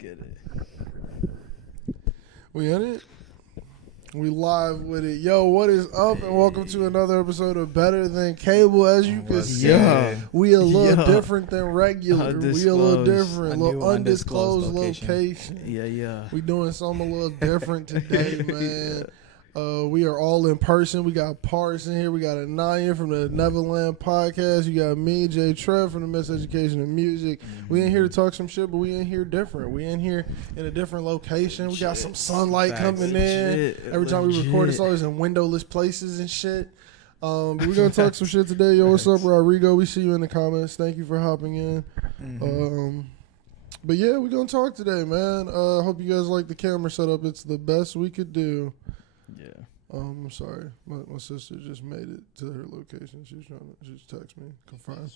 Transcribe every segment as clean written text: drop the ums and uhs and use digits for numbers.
get it. We in it? We live with it. Yo, what is up? And welcome to another episode of Better Than Cable. As you can see, we a little different than regular. We a little different. A little undisclosed location. Yeah. We doing something a little different today, man. We are all in person. We got Parks in here. We got Ananya from the Nevaland podcast. You got me, J-Treb from the Miseducation and Music. We in here to talk some shit, but we in here different. We in here in a different location. We got some sunlight coming in. Every time we record, it's always in windowless places and shit. But we're going to talk some shit today. Yo, what's up, Rodrigo? We see you in the comments. Thank you for hopping in. But yeah, we're going to talk today, man. Hope you guys like the camera setup. It's the best we could do. Yeah. I'm sorry. My sister just made it to her location. She just texted me. Confirm.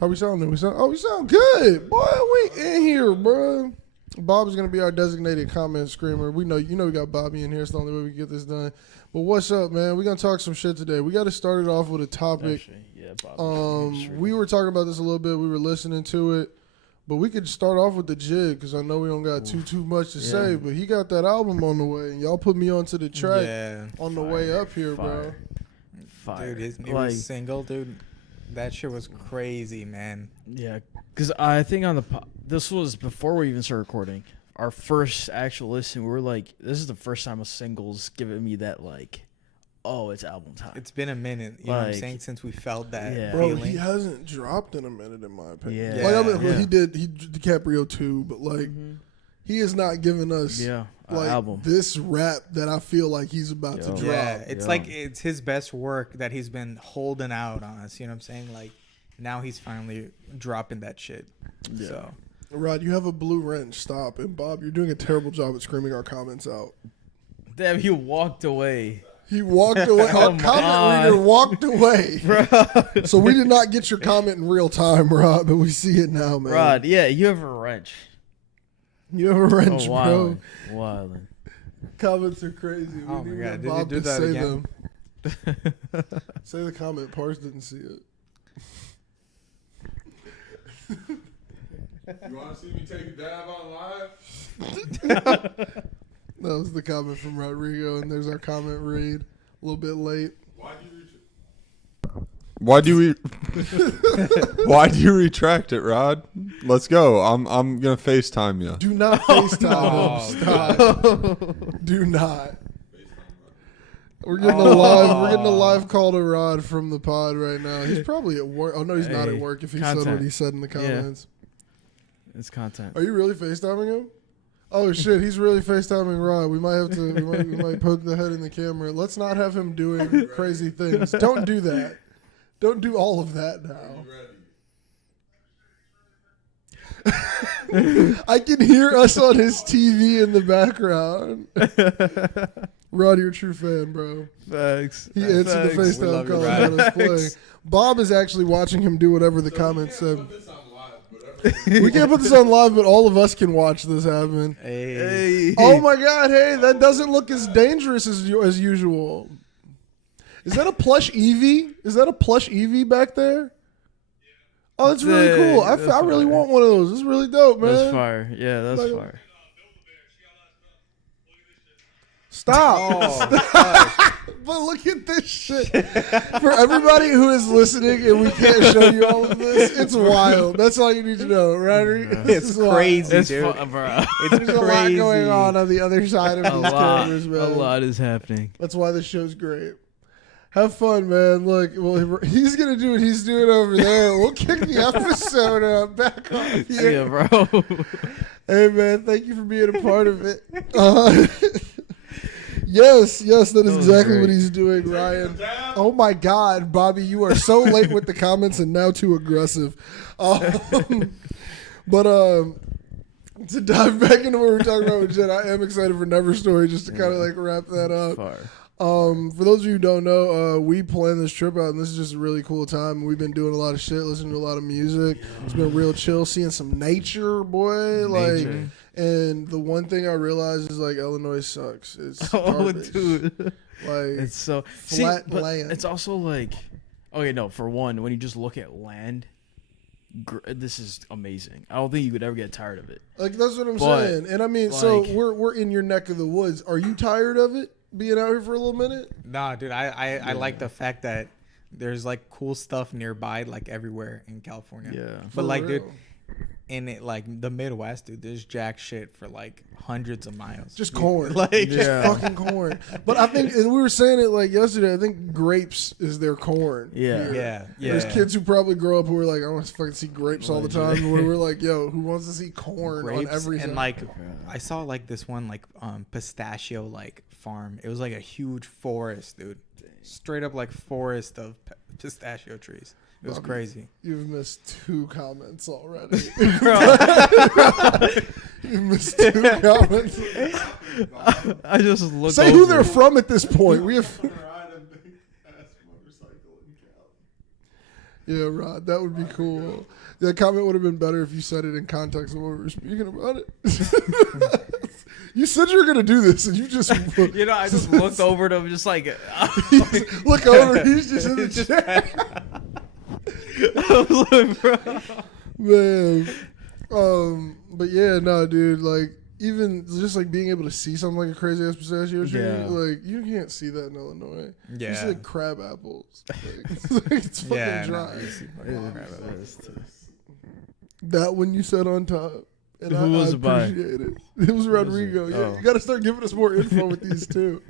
How we sounding? We sound good. Boy, we in here, bro. Bob's gonna be our designated comment screamer. We know we got Bobby in here. It's the only way we can get this done. But what's up, man? We're gonna talk some shit today. We gotta start it off with a topic. Bobby. We were talking about this a little bit. We were listening to it. But we could start off with the jig because I know we don't got too much to say. But he got that album on the way, and y'all put me onto the track on the way up here, bro. Dude, his new single, dude, that shit was crazy, man. Yeah, because I think this was before we even started recording. Our first actual listen, we were like, this is the first time a single's giving me that oh, it's album time. It's been a minute, you know what I'm saying, since we felt that Bro, feeling. He hasn't dropped in a minute, in my opinion. Yeah. He did DiCaprio too, but he has not given us album. This rap that I feel like he's about to drop. Yeah, it's like it's his best work that he's been holding out on us, you know what I'm saying? Like, now he's finally dropping that shit. Yeah. So. Rod, you have a blue wrench. Stop. And Bob, you're doing a terrible job at screaming our comments out. Damn, he walked away. He walked away. Our comment reader walked away. Bro. So we did not get your comment in real time, Rod, but we see it now, man. Rod, yeah, you have a wrench. You have a wrench, bro. Wildin'. Comments are crazy. Oh, my God. Did you do that again? Say the comment. Pars didn't see it. You want to see me take a dab on live? That was the comment from Rodrigo, and there's our comment read. A little bit late. Why do you retract it, Rod? Let's go. I'm gonna FaceTime you. Do not FaceTime him. Stop. Do not. We're getting a live call to Rod from the pod right now. He's probably at work. Oh no, he's not at work. If he said what he said in the comments, it's content. Are you really FaceTiming him? Oh shit, he's really FaceTiming Rod. We might have to. We might poke the head in the camera. Let's not have him doing crazy things. Don't do that. Don't do all of that now. I can hear us on his TV in the background. Rod, you're a true fan, bro. Thanks. He answered the FaceTime call and let us play. Bob is actually watching him do whatever the comments said. We can't put this on live, but all of us can watch this happen. Hey. Oh my God! Hey, that doesn't look as dangerous as usual. Is that a plush Eevee? Is that a plush Eevee back there? Oh, that's really cool. I really want one of those. It's really dope, man. That's fire. Yeah, that's fire. Stop. But look at this shit. For everybody who is listening and we can't show you all of this, it's wild. That's all you need to know, right? It's crazy, dude. Bro. There's a lot going on the other side of these cameras, man. A lot is happening. That's why this show's great. Have fun, man. Look, well, he's going to do what he's doing over there. We'll kick the episode up back on here. Yeah, bro. Hey, man, thank you for being a part of it. Yes, that is exactly what he's doing, Ryan. Oh, my God, Bobby, you are so late with the comments and now too aggressive. But to dive back into what we were talking about with Jen, I am excited for Never Story just to kind of wrap that up. Fire. For those of you who don't know, we planned this trip out, and this is just a really cool time. We've been doing a lot of shit, listening to a lot of music. It's been real chill, seeing some nature, boy. And the one thing I realized is Illinois sucks. It's garbage. Dude, it's so flat land. It's also okay, no. For one, when you just look at land, this is amazing. I don't think you could ever get tired of it. Like that's what I'm But, saying. And I mean, so like- we're in your neck of the woods. Are you tired of it being out here for a little minute? Nah, dude, I like the fact that there's like cool stuff nearby, like everywhere in California. Yeah. But For like, real. dude, in it, like the Midwest, dude, there's jack shit for like hundreds of miles. Just corn. Like, Yeah. Fucking corn. But I think, and we were saying it like yesterday, I think grapes is their corn. Yeah. here. yeah, yeah. There's kids who probably grow up who are like, I want to fucking see grapes all the time. Where we're like, yo, who wants to see corn Grapes on everything? and like, I saw like this one like pistachio like farm. It was like a huge forest, dude. Straight up like forest of pistachio trees. It was Bobby, crazy. You've missed 2 comments already. You missed 2 comments. I just looked Say over. who they're from at this point. We have. Yeah, Rod, that would be cool. That comment would have been better if you said it in context of what we were speaking about it. You said you were going to do this, and you just You know, I just looked over to him, just like, look over. He's just in the chair. Man. But yeah, no, dude, like, even just like being able to see something like a crazy ass pistachio tree, Yeah. like you can't see that in Illinois. You see Yeah. like crab apples. Like, it's fucking Yeah, dry. no, you see fucking crap out of it. That one you said on top. And Who was it by? appreciate it. It was Rodrigo. Yeah, Oh. you got to start giving us more info with these too.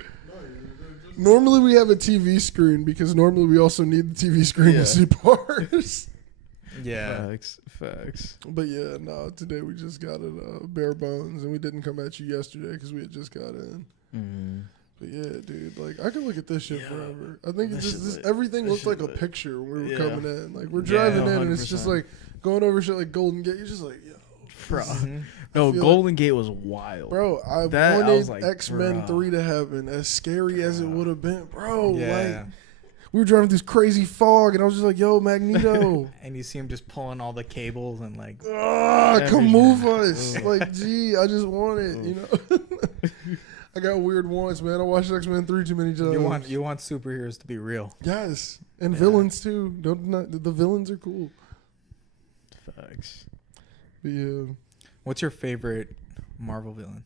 Normally we have a TV screen because normally we also need the TV screen Yeah. to see parts. Yeah. Facts. But yeah, no, today we just got it bare bones, and we didn't come at you yesterday because we had just got in. Mm-hmm. But yeah, dude, like I could look at this shit Yeah. forever. I think it's This just shit lit. everything This looked shit like a lit. picture when we were Yeah. coming in. Like we're Yeah, driving in, and it's just 100%. like going over shit like Golden Gate. You're just like, yo, Bro. Mhm. No, feel Golden Gate was wild. bro, I That, I wanted was like, X-Men bruh. 3 to happen, as scary as it would have been, bro. Like Yeah. we were driving through this crazy fog, and I was just like, yo, Magneto. And you see him just pulling all the cables and like, Come Everything. move us. Ugh. Like, gee, I just want it, you know. I got weird wants, man. I watched X-Men 3 too many times. you want superheroes to be real. Yes, and Yeah. villains too. The villains are cool. Facts. But yeah, What's your favorite Marvel villain?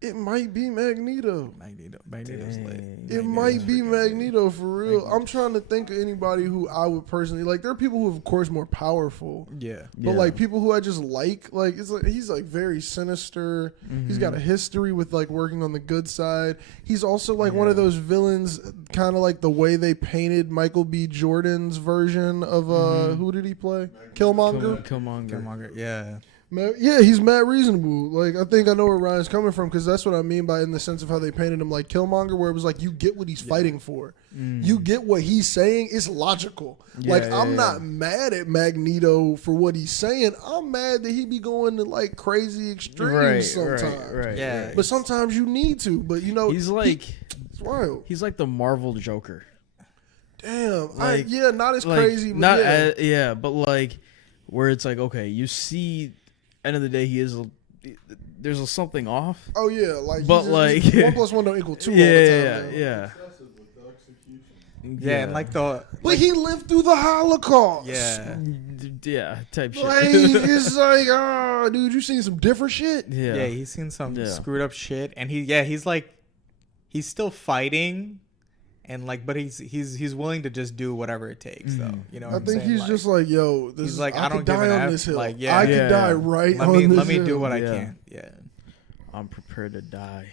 it might be Magneto. Magneto's lit. Dang. It might be Magneto for real. I'm trying to think of anybody who I would personally like. There are people who, are, of course, more powerful. Yeah. But like people who I just like it's like he's like very sinister. He's got a history with like working on the good side. He's also like one of those villains, kind of like the way they painted Michael B. Jordan's version of who did he play? Killmonger. Killmonger. Yeah. Yeah, he's mad reasonable. Like I think I know where Ryan's coming from because that's what I mean by in the sense of how they painted him like Killmonger, where it was like you get what he's fighting for. You get what he's saying. It's logical. Yeah, like yeah, I'm yeah. not mad at Magneto for what he's saying. I'm mad that he be going to like crazy extremes sometimes. Right. Yeah. But sometimes you need to. But you know, He's like it's wild. he's like the Marvel Joker. Damn. Like- not as Like, crazy. But not yeah. but like where it's like, okay, you see, end of the day, there's something off. Oh yeah, like But, he's like- 1 + 1 don't equal 2 Yeah, all the time. yeah, though. yeah. Yeah, and like the But he lived through the Holocaust. yeah. Type shit. Like, it's like, oh, dude, you seen some different shit? Yeah, he's seen some Yeah. screwed up shit, and he's like, he's still fighting, and like, but he's willing to just do whatever it takes, though. You know, what I I'm think saying? he's Like, just like, yo, this he's is, like, I I don't could give die an on F. this hill. Like, yeah. I could Yeah. die right let on me this let me hill. do what I Yeah. can. Yeah, I'm prepared to die.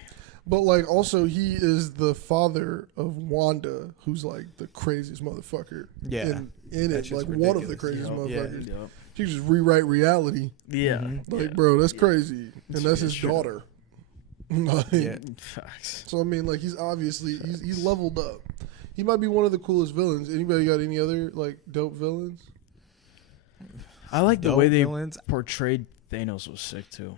But like, also, he is the father of Wanda, who's like the craziest motherfucker. Yeah. in That it, shit's like one of the ridiculous. craziest Yeah. motherfuckers. She can just rewrite reality. Yeah. Like, bro, that's crazy, and that's his true. daughter. Like, yeah. Facts. So I mean, like, he's obviously he's leveled up. He might be one of the coolest villains. Anybody got any other like dope villains? I like the Dope way they villains. portrayed Thanos was sick too.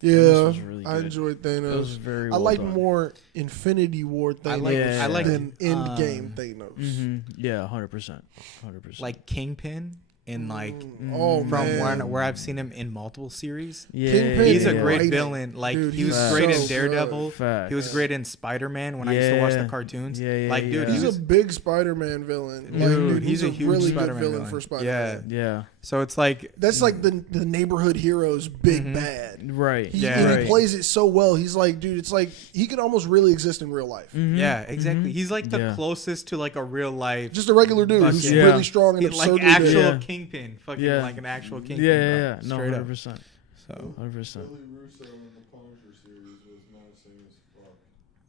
Yeah, was really I good. enjoyed It was Thanos. very I well like done. more Infinity War Thanos I like Yeah. I like than Endgame Thanos. Yeah, 100%. 100%. like Kingpin. in like Oh, from man. where I've seen him in multiple series. Yeah, Kingpin He's a yeah. great Writing. villain. Like Dude, he was he's great so in Daredevil. Facts. He was great in Spider-Man when I used to watch the cartoons. Yeah, like, dude, yeah. He's he a was, big Spider-Man villain. Like, Dude, dude, he's a huge really Spider-Man good villain villain. for Spider-Man. Yeah. So it's like That's like the neighborhood hero's big bad. Right. And right. he plays it so well. He's like, dude, it's like he could almost really exist in real life. yeah, exactly. He's like the Yeah. closest to like a real life, Just a regular dude who's Yeah. really strong and like absurdly actual big. Yeah. Kingpin, fucking Yeah. like an actual Kingpin. Yeah. bro. No, Straight up. 100%. So 100%. Billy Russo in the Punisher series was menacing as fuck.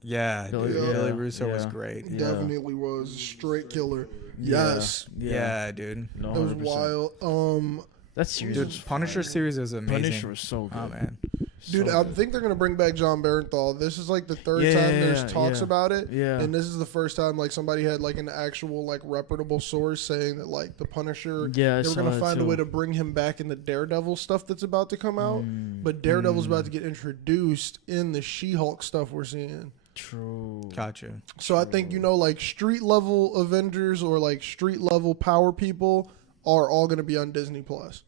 yeah, Billy- dude, yeah. Billy Russo was Yeah. great. Yeah. Definitely was a straight killer. Yeah. Yes, Yeah, dude. No, that was 100%. wild. That series Dude, was Punisher fire. series is amazing. Punisher was so good. Oh man. Dude, So I good. think they're gonna bring back John Barenthal. This is like the third Yeah, time there's talks yeah. about it. Yeah. And this is the first time like somebody had like an actual like reputable source saying that like the Punisher Yeah, I they were saw gonna that find a too. way to bring him back in the Daredevil stuff that's about to come out. But Daredevil's about to get introduced in the She-Hulk stuff we're seeing. True. Gotcha. So I think like street level Avengers or like street level power people are all gonna be on Disney Plus.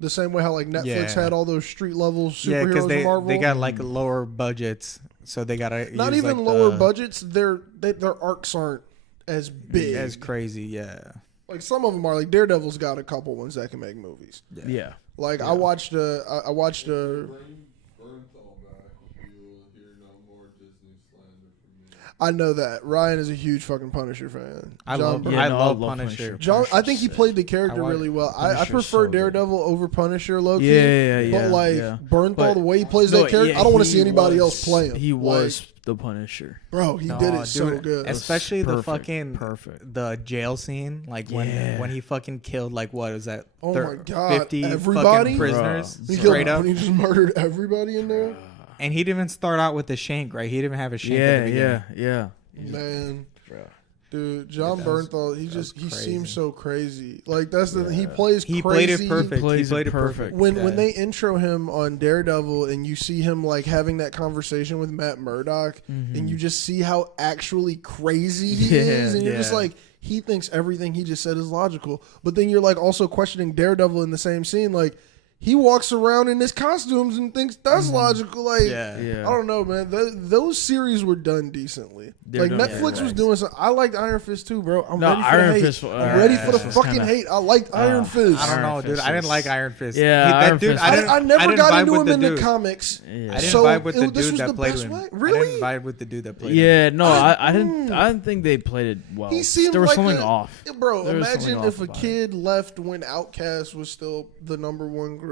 The same way how like Netflix Yeah. had all those street level Yeah, superheroes because in Marvel. they got like lower budgets, so they gotta Not use, even like, lower the- budgets. Their arcs aren't as big. as crazy. Yeah. Like some of them are. Like Daredevil's got a couple ones that can make movies. Yeah. Like I watched I watched a. Bring Bernthal back. You will hear no more Disney slander from me. I know that Ryan is a huge fucking Punisher fan. I John love Byrne- Yeah, I no, love I love Punisher. Punisher. John, I think he Punisher's played the character I want- really well. I Punisher's prefer so good. Daredevil over Punisher, low key. Yeah, But like yeah. Bernthal, But- the way he plays No, that character, yeah, I don't want to he see anybody was- else play him. He Like, was the Punisher. bro. He No, did it so dude, good. Especially the Perfect, fucking perfect. the jail scene, like Yeah. when he fucking killed like what was that? Oh my God, 50 everybody? fucking prisoners Bruh. He straight killed, up. when he just murdered everybody in there. And he didn't even start out with the shank, right? He didn't even have a shank. at the Yeah, beginning. Man, Bro. dude, John that was- Bernthal, he that was seems crazy. so crazy. Like that's the he plays He crazy. played it perfect. Plays He played it it perfect. When Yeah. they intro him on Daredevil and you see him like having that conversation with Matt Murdock and you just see how actually crazy he Yeah, is and you're just yeah. like he thinks everything he just said is logical. But then you're like also questioning Daredevil in the same scene like he walks around in his costumes and thinks that's logical. Like Yeah. Yeah. I don't know, man. Those series were done decently. They're Like done- Netflix yeah, was doing something. I liked Iron Fist too, bro. I'm No, ready for Iron the hate. Fist- I'm ready for the Fist was fucking kinda- hate. I liked Iron Fist. I don't know, Iron dude. Fist I didn't was- like Iron Fist. Yeah, that Iron dude. Fist- I, didn't, I never didn't got vibe into with him the in the dude. comics. Yeah. I didn't So, vibe with the this dude was that the played best him. way? I Really? didn't vibe with the dude that played him. Yeah, no, I didn't think they played it well. He seemed there was like something a- off. Bro, There was imagine something if off a about kid left when Outkast was still the number one group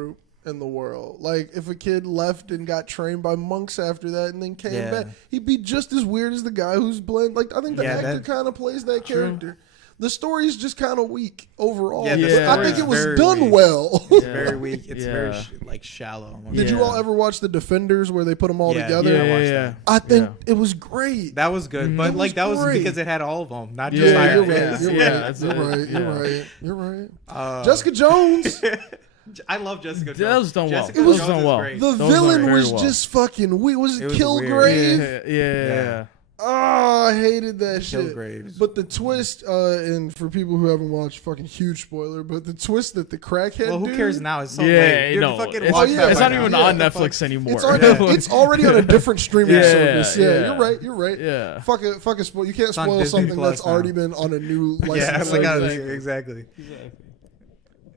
in the world. Like if a kid left and got trained by monks after that and then came Yeah. back, he'd be just as weird as the guy who's blend. Like I think the Yeah, actor that- kind of plays that character. The story's just kind of weak overall. Yeah, the but I think story's it was very done weak. well. It's very weak. It's very Yeah. like shallow. Did you Yeah. all ever watch The Defenders where they put them all Yeah, together? I Yeah, watched yeah, that. I think Yeah. it was great. That was good, but It like that was was great. because it had all of them, not Yeah, just Yeah, Iron you're Fist. right. You're Yeah, right. that's You're it. right. You're Yeah. right. You're right. Uh, Jessica Jones. I love Jessica Jones. That was done well. Jessica It was Jones done is well. great. The Those villain are very was well. just fucking weird. Was It it was Kilgrave? Yeah. Oh, I hated that shit. Kilgraves. But the twist, and for people who haven't watched, fucking huge spoiler, but the twist that the crackhead Well, who dude- cares now? It's so Yeah, late. Dude, no, fucking it's, watch yeah, that it's by not now. even Yeah, on the Netflix anymore. It's, it's already on a different streaming Yeah, service. Yeah, yeah. you're right. You're right. Yeah. Fucking spoil. You can't It's on spoil Disney something Plus that's now. already been on a new license. Yeah, like service. exactly.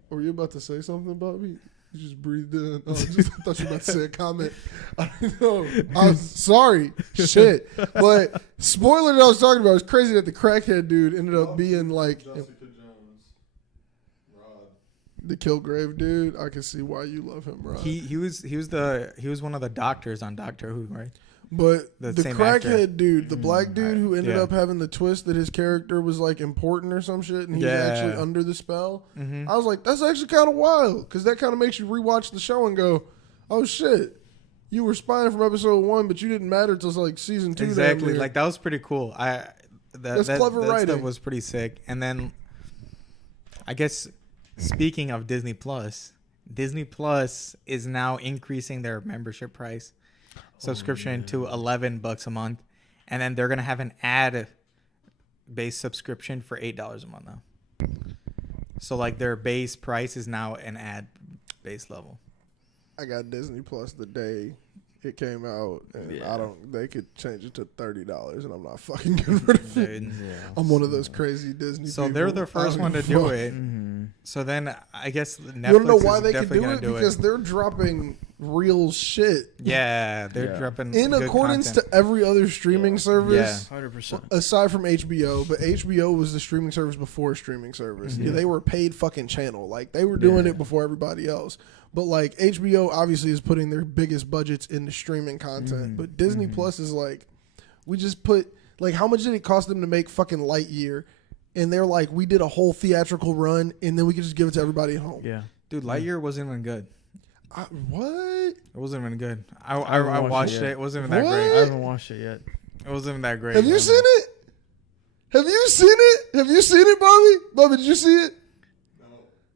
Were you about to say something, Bobby? You just breathed in. Oh, I thought you were about to say a comment. I don't know. I'm sorry. Shit. But spoiler that I was talking about, it's crazy that the crackhead dude ended up being like Jessica Jones. Rod. the Kilgrave dude. I can see why you love him, Rod. He was one of the doctors on Doctor Who, right? But The the same crackhead actor. dude, the black dude who ended Yeah. up having the twist that his character was like important or some shit and he's Yeah. actually under the spell. Mm-hmm. I was like, that's actually kind of wild because that kind of makes you rewatch the show and go, oh shit, you were spying from episode 1, but you didn't matter till like season 2. Exactly. damn near. Like that was pretty cool. That's clever that writing. stuff was pretty sick. And then I guess speaking of Disney Plus is now increasing their membership price subscription to $11 a month, and then they're gonna have an ad based subscription for $8 a month now. So like their base price is now an ad base level. I got Disney Plus the day it came out, and they could change it to $30, and I'm not fucking getting rid of it. Dude. I'm one of those crazy Disney So people. they're the I first don't one to give a do fuck. it. Mm-hmm. So then I guess Netflix You don't know why is they could definitely do gonna it? do Because they're dropping real shit yeah, they're Yeah. dropping in good accordance content. to every other streaming service. 100%. Aside from HBO, but HBO was the streaming service before streaming service. Mm-hmm. Yeah, they were a paid fucking channel. Like they were doing it before everybody else. But like HBO obviously is putting their biggest budgets into streaming content. But Disney Plus is like, we just put like, how much did it cost them to make fucking Lightyear? And they're like, we did a whole theatrical run, and then we could just give it to everybody at home. Yeah. Dude, Lightyear wasn't even good. What? It wasn't even good. I haven't watched watched it. it It wasn't even that What? great. I haven't watched it yet. It wasn't even that great. Have you seen it? Have you seen it? Have you seen it, Bobby? Bobby, did you see it?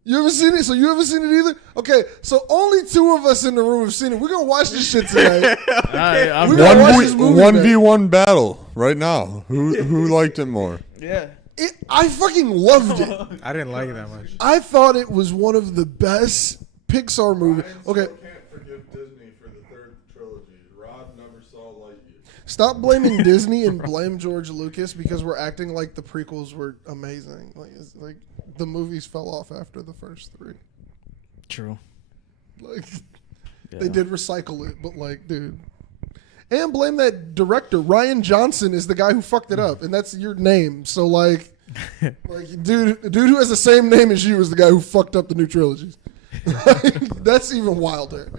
You haven't seen it, so you haven't seen it either? Okay, so only 2 of us in the room have seen it. We're going to watch this shit tonight. I'm We gotta watch this movie One today. v one battle right now. Who liked it more? Yeah. I fucking loved it. I didn't like it that much. I thought it was one of the best Pixar movies. Ryan Okay, still can't forgive Disney for the 3rd trilogy. Rod never saw Lightyear. stop blaming Disney and blame George Lucas because we're acting like the prequels were amazing. Like, it's like the movies fell off after the first 3. True. Like, Yeah. they did recycle it, but like, dude. And blame that director. Ryan Johnson is the guy who fucked it up, and that's your name. So like dude who has the same name as you is the guy who fucked up the new trilogies. That's even wilder.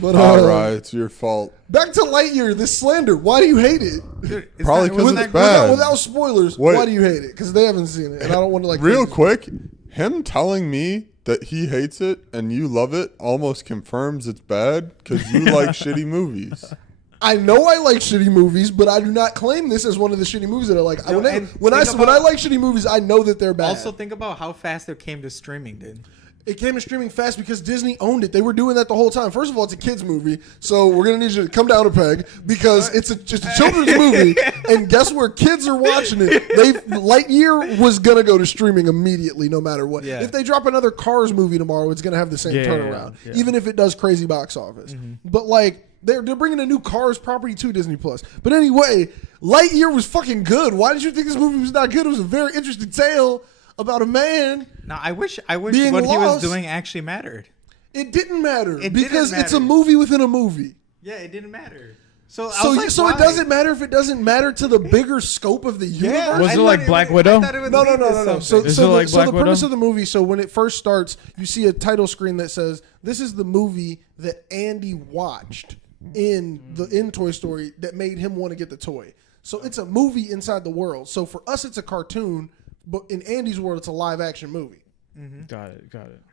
But All right, it's your fault. back to Lightyear, this slander. Why do you hate it? Dude, it's Probably not- it 'cause wasn't it's that good. bad. Without spoilers, Wait. why do you hate it? Because they haven't seen it, and I don't want to like Real quick, him telling me that he hates it and you love it almost confirms it's bad because you like shitty movies. I know I like shitty movies, but I do not claim this as one of the shitty movies that I like. Yo, and When I think about- like shitty movies, I know that they're bad. Also, think about how fast it came to streaming, dude. It came to streaming fast because Disney owned it. They were doing that the whole time. First of all, it's a kids movie, so we're gonna need you to come down a peg because it's just a children's movie. And guess where kids are watching it? Lightyear was gonna go to streaming immediately, no matter what. Yeah. If they drop another Cars movie tomorrow, it's gonna have the same Yeah, turnaround, yeah. even if it does crazy box office. But like. They're bringing a new Cars property to Disney Plus. But anyway, Lightyear was fucking good. Why did you think this movie was not good? It was a very interesting tale about a man. Now, I wish Being what he lost. was doing actually mattered. It didn't matter It didn't because it's a matter. movie within a movie. Yeah, it didn't matter. So, I So, was like, so why? it doesn't matter if it doesn't matter to the bigger scope of the universe. Was I it thought like Black Widow? I thought it would No. lead to So, something. Is so, it the, like so Black the premise Widow? of the movie. So when it first starts, you see a title screen that says, "This is the movie that Andy watched in Toy Story that made him want to get the toy." So it's a movie inside the world. So for us, it's a cartoon, but in Andy's world, it's a live action movie. Got it.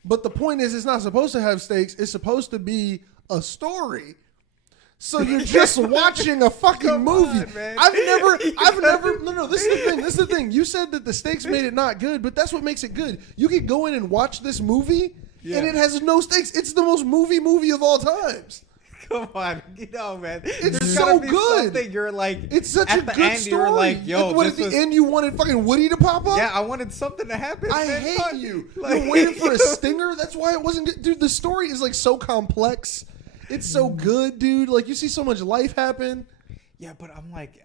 But the point is, it's not supposed to have stakes. It's supposed to be a story. So you're just watching a fucking movie. on, man. I've never. No. This is the thing. You said that the stakes made it not good, but that's what makes it good. You can go in and watch this movie, and it has no stakes. It's the most movie of all times. Come on, man. It's There's so gotta be good. something You're like, It's such at a the good end, story. You're like, yo, what this at the was, end you wanted fucking Woody to pop up? yeah, I wanted something to happen. I man. hate Fuck. you. Like, You're waiting for a stinger. That's why it wasn't good. Dude, the story is like so complex. It's so good, dude. Like you see so much life happen. Yeah, but I'm like,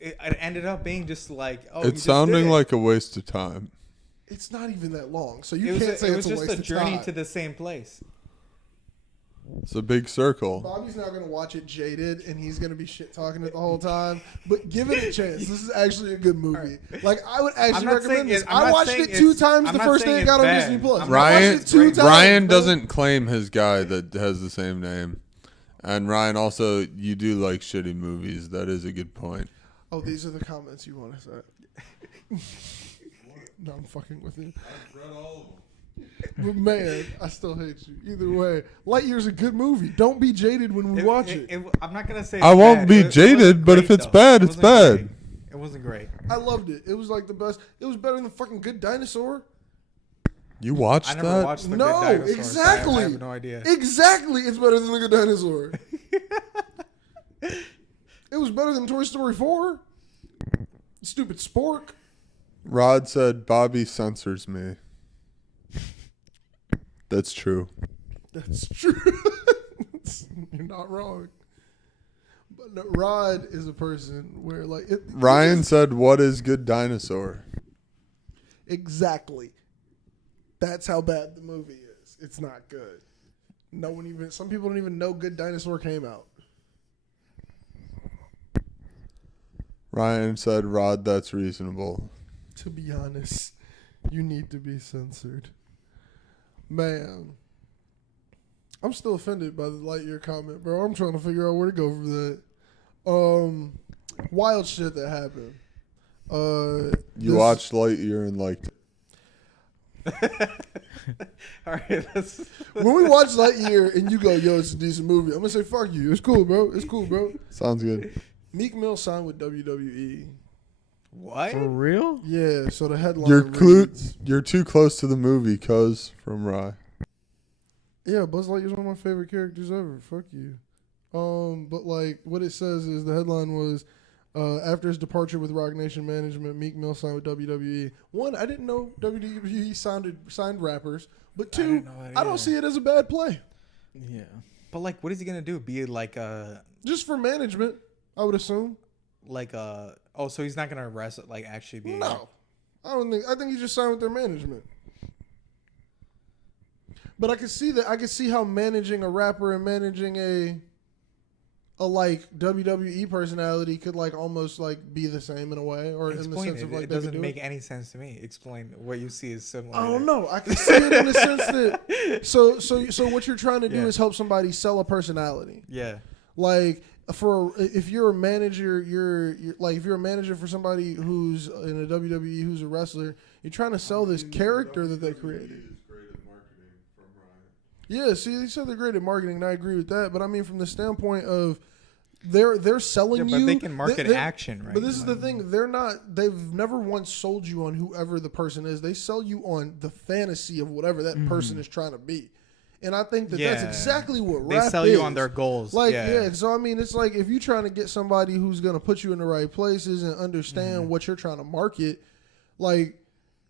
it ended up being just like, oh, It's sounding like a waste of time. It's not even that long, so you it can't was, say it it's was a just waste a of journey time. to the same place. It's a big circle. Bobby's not gonna watch it jaded, and he's gonna be shit talking it the whole time. But give it a chance. This is actually a good movie. Like I would actually not recommend saying this. I'm I not watched saying it 2 it's- times I'm the not first saying day it it's got on bad. Disney Plus. I'm I Ryan watched it 2 times, Ryan bro. doesn't claim his guy that has the same name. And Ryan, also, you do like shitty movies. That is a good point. Oh, these are the comments you want to say. No, I'm fucking with you. I've read all of them. But man, I still hate you. Either way, Lightyear's a good movie. Don't be jaded when we watch it. I'm not gonna say I it's won't bad. be It jaded, wasn't but if great, it's though. bad, It it's wasn't bad. great. It wasn't great. I loved it. It was like the best. It was better than fucking Good Dinosaur. You watched I never that? watched the No, Good Dinosaur, so exactly. I have no idea. Exactly, it's better than the Good Dinosaur. It was better than Toy Story 4. Stupid spork. Rod said Bobby censors me. That's true. That's true. You're not wrong. But no, Rod is a person where like Ryan said, "What is good dinosaur?" exactly. That's how bad the movie is. It's not good. No one even. Some people don't even know Good Dinosaur came out. Ryan said, "Rod, that's reasonable." To be honest, you need to be censored. Man, I'm still offended by the Lightyear comment, bro. I'm trying to figure out where to go from that. Wild shit that happened. You watched Lightyear and liked it. All right, When we watch Lightyear and you go, yo, it's a decent movie, I'm gonna say, fuck you. It's cool, bro. It's cool, bro. Sounds good. Meek Mill signed with WWE. what? For real? Yeah, so the headline reads, You're too close to the movie, cuz from Rye. yeah, Buzz Lightyear's one of my favorite characters ever. Fuck you. But like what it says is the headline was after his departure with Rock Nation Management, Meek Mill signed with WWE. One, I didn't know WWE signed rappers, but two, I don't see it as a bad play. Yeah. But like, what is he gonna do? Be like a Just for management, I would assume. oh, so he's not gonna wrestle, like actually be No, I don't think. I think he just signed with their management. But I can see that. I can see how managing a rapper and managing a like WWE personality could like almost like be the same in a way, or in the Explain sense it. of like It they could doesn't do make it. any sense to me. Explain what you see is similar. I don't know. I can see it in the sense that so what you're trying to do Yeah. is help somebody sell a personality. Yeah. Like if you're a manager, you're like if you're a manager for somebody who's in a WWE who's a wrestler, you're trying to sell this character that they created. Yeah, see, they said they're great at marketing, and I agree with that. But I mean, from the standpoint of they're selling Yeah, you, but they can market they- action, right? But this is the Like- thing: they're not. They've never once sold you on whoever the person is. They sell you on the fantasy of whatever that person is trying to be. And I think that that's Yeah. exactly what They rap sell is. you on their goals. Like, yeah. so I mean, it's like if you're trying to get somebody who's going to put you in the right places and understand what you're trying to market, like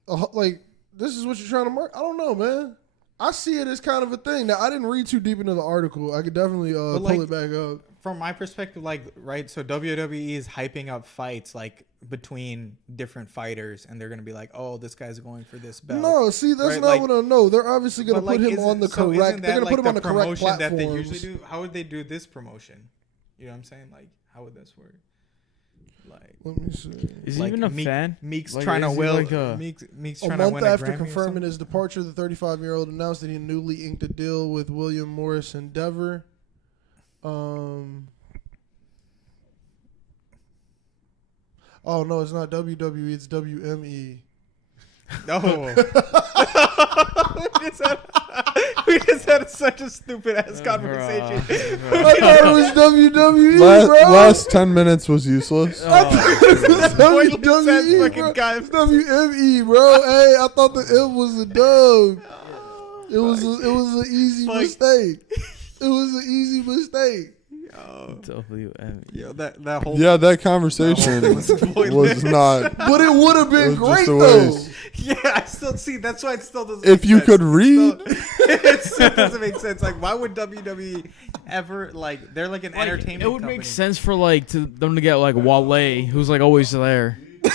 this is what you're trying to market. I don't know, man. I see it as kind of a thing. Now, I didn't read too deep into the article. I could definitely pull like- it back up. From my perspective, like, right, so WWE is hyping up fights like between different fighters, and they're gonna be like, oh, this guy's going for this belt. No, see, that's Right, not like- what I know. They're obviously going to But, put like, him on the so correct. isn't They're that, going to put him like, on the correct promotion platforms. that they usually do. How would they do this promotion? You know what I'm saying? Like, how would this work? Like, Let me see. Is he like even a Meek- fan? Meek's Like, trying to is he will. like a- Meek's A trying to month win a after Grammy or confirming something? his departure, the 35-year-old announced that he newly inked a deal with William Morris Endeavor. Oh no, it's not WWE. It's WME. No. we just had such a stupid ass conversation. I thought it was WWE, bro. Last 10 minutes was useless. It was Pointless ass WWE, fucking bro. guy. It's WME, bro. Hey, I thought the M was a dub. It was an easy Fuck. mistake. It was an easy mistake. WM. Yo, that whole Yeah, that conversation was pointless. was not. But it would have been It was great just a though. waste. Yeah, I still see. That's why it still doesn't. If make you sense. could read, it still doesn't make sense. Like, why would WWE ever like? They're like an Like, entertainment. it would company. make sense for like them to get like Wale, who's like always there. I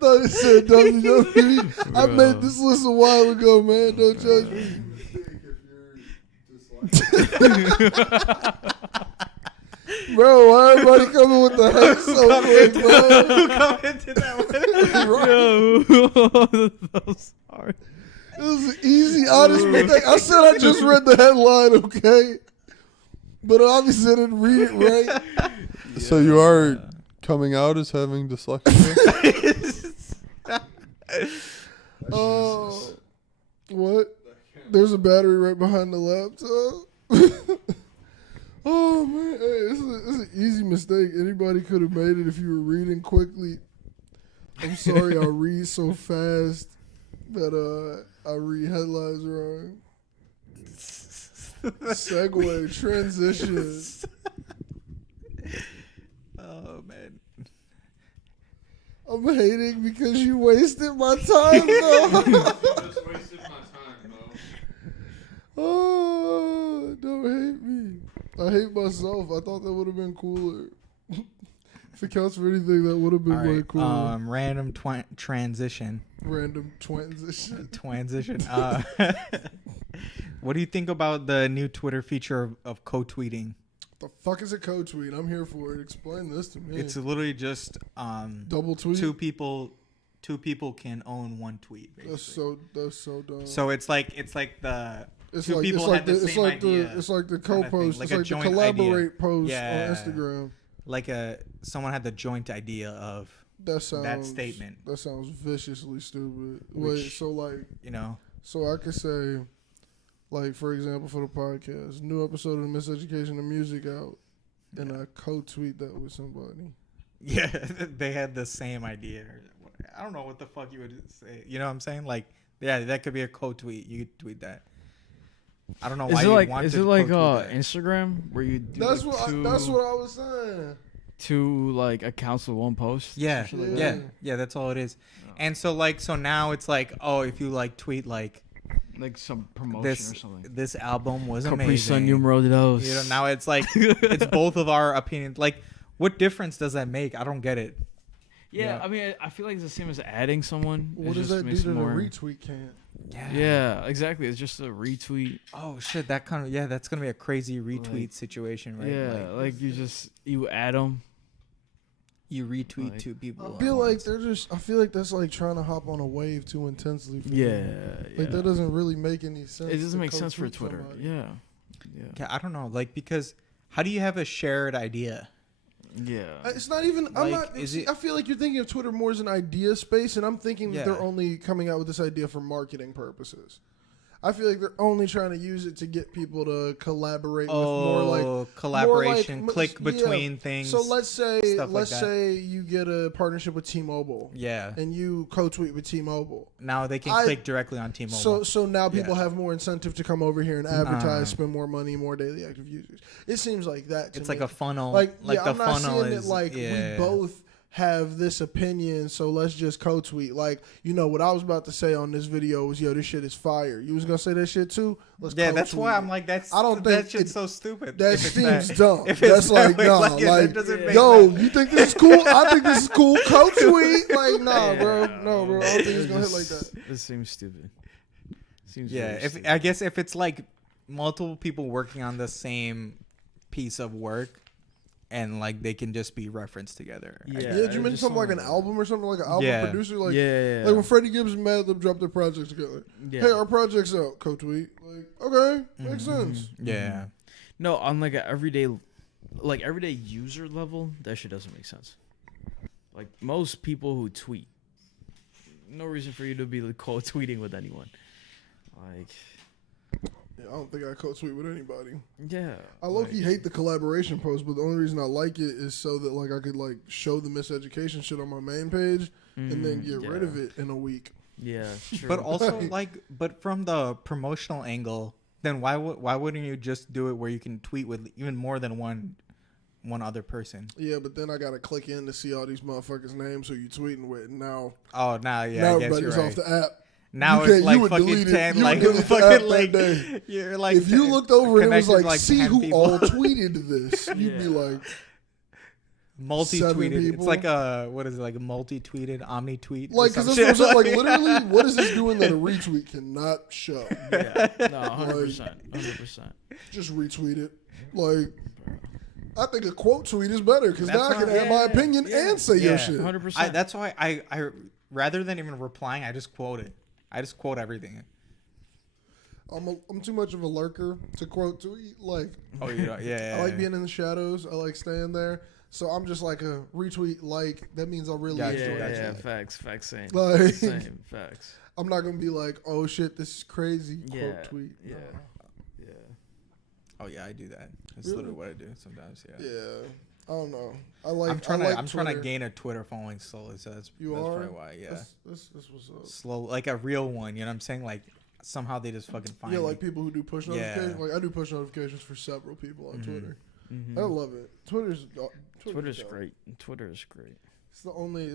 thought it said WWE. I made this list a while ago, man. Don't judge me. Bro, why everybody coming with the hate so quick, bro? Who commented that one? I'm sorry. It was an easy, honest mistake. I said I just read the headline, okay? But obviously I didn't read it right. so you are coming out as having dyslexia? Oh, what? There's a battery right behind the laptop. Oh man, hey, it's an easy mistake. Anybody could have made it if you were reading quickly. I'm sorry, I read so fast that I read headlines wrong. Segue, transition. Oh man. I'm hating because you wasted my time, though. You just wasted my time, though. Oh, don't hate me. I hate myself. I thought that would have been cooler. If it counts for anything, that would have been All way right. cooler. Random transition. Random transition. Transition. What do you think about the new Twitter feature of co-tweeting? The fuck is a code tweet? I'm here for it. Explain this to me. It's literally just double tweet. two people can own one tweet. Basically. That's so dumb. So it's like the It's two like people it's like had the the it's same like idea the it's like the kind of thing, co-post. like It's a like the joint collaborate idea. post Yeah. on Instagram. like someone had the joint idea of That sounds that statement. That sounds viciously stupid. Wait, Which, so like, so I could say, like, for example, for the podcast, new episode of the Miseducation of Music out, and I co-tweet that with somebody. Yeah, they had the same idea. I don't know what the fuck you would say. You know what I'm saying? Like, yeah, that could be a co-tweet. You could tweet that. I don't know why you want to. Is it like co-tweet that. Instagram where you do That's like that's what I was saying. two like accounts with one post? Yeah, Something like Yeah. yeah, that's all it is. Oh. And so now it's like, oh, if you like tweet like Like some promotion this or something. this album was Capri Sun amazing. numero dos. You know, now it's like it's both of our opinions. Like, what difference does that make? I don't get it. Yeah, Yeah. I mean, I feel like it's the same as adding someone. What It does just that do makes to it the more- retweet can't? Yeah, exactly. It's just a retweet. Oh shit, that's gonna be a crazy retweet Like, situation, right? Yeah, like you add them. you retweet like- two people. I feel like I feel like that's like trying to hop on a wave too intensely. For Yeah, me. yeah. Like that doesn't really make any sense. It doesn't to make sense for co-tweet Twitter. somebody. Yeah, yeah, Yeah, I don't know, like, because how do you have a shared idea? yeah. It's not even. I'm Like, not. is see, it- I feel like you're thinking of Twitter more as an idea space, and I'm thinking that Yeah. they're only coming out with this idea for marketing purposes. I feel like they're only trying to use it to get people to collaborate with more like collaboration, more like- click yeah. between things. So let's say stuff like that. say you get a partnership with T-Mobile, Yeah. and you co-tweet with T-Mobile. Now they can I- click directly on T-Mobile. So now people Yeah. have more incentive to come over here and advertise, spend more money, more daily active users. It seems like that. To it's me. like a funnel. Like the I'm not funnel seeing is it like yeah. we both have this opinion, so let's just co-tweet. Like, you know what I was about to say on this video was, yo, this shit is fire. You was gonna say that shit too? Let's Yeah, that's co-tweet why it. I'm like, I don't that think shit's it- so stupid. That if it's seems dumb. if it's That's like, that way, nah, it like, doesn't make yo, sense. you think this is cool? I think this is cool. Co-tweet, like, nah, bro, Yeah, no, bro. I don't think it's gonna hit like that. This seems stupid. Seems Yeah, very if stupid. I guess if it's like multiple people working on the same piece of work, and like they can just be referenced together. I Yeah. guess. Yeah, did you mention just something like an something- album or something like an album Yeah. producer? Like, yeah, like when Freddie Gibbs and Madlib dropped their projects together. yeah. Hey, our project's out. Co-tweet. Like, okay, makes sense. Yeah. No, on like a everyday user level, that shit doesn't make sense. Like most people who tweet, no reason for you to be like co-tweeting with anyone. Like, Yeah, I don't think I co-tweet with anybody. yeah, I low-key hate the collaboration post, but the only reason I like it is so that like I could like show the Miseducation shit on my main page and then get rid of it in a week. Yeah, true. But also but from the promotional angle, then why wouldn't you just do it where you can tweet with even more than one other person? Yeah, but then I gotta click in to see all these motherfuckers' names who you tweeting with. And now, Oh, now yeah, now I guess you're everybody's right. off the app. Now You it's can't- like you would fucking delete it. 10, You would like delete the app fucking that like day. you're like If you looked over and it was connected like, to see 10 who people. all tweeted this, you'd be Yeah. like, multi-tweeted. It's people. like a what is it, like a multi-tweeted omni-tweet? or like, because some that's what I'm shit? saying. Like, literally, what is this doing that a retweet cannot show? yeah, no, 100%. Just retweet it. Like, I think a quote tweet is better because That's now I can why- add my yeah, opinion yeah. and say your Yeah. shit. 100%. That's why I rather than even replying, I just quote it. I just quote everything. I'm too much of a lurker to quote tweet. Like, Oh, you know, yeah. I like being in the shadows. I like staying there. So I'm just like a retweet. Like, that means I really Gotcha, enjoy yeah, it. facts, same. Like- Same, facts. I'm not gonna be like, oh shit, this is crazy. Yeah, Quote tweet. yeah, No. yeah. Oh yeah, I do that. That's Really? literally what I do sometimes. Yeah. Yeah. I don't know. I like. I'm trying I like to Twitter. gain a Twitter following slowly, so that's You that's are. probably why. Yeah. This was up. Slow, like a real one. You know what I'm saying? Like somehow they just fucking find Yeah, me. like people who do push Yeah. notifications. Like I do push notifications for several people on Mhm. Twitter. Mhm. I love it. Twitter's Twitter's dope. great. Twitter is great. It's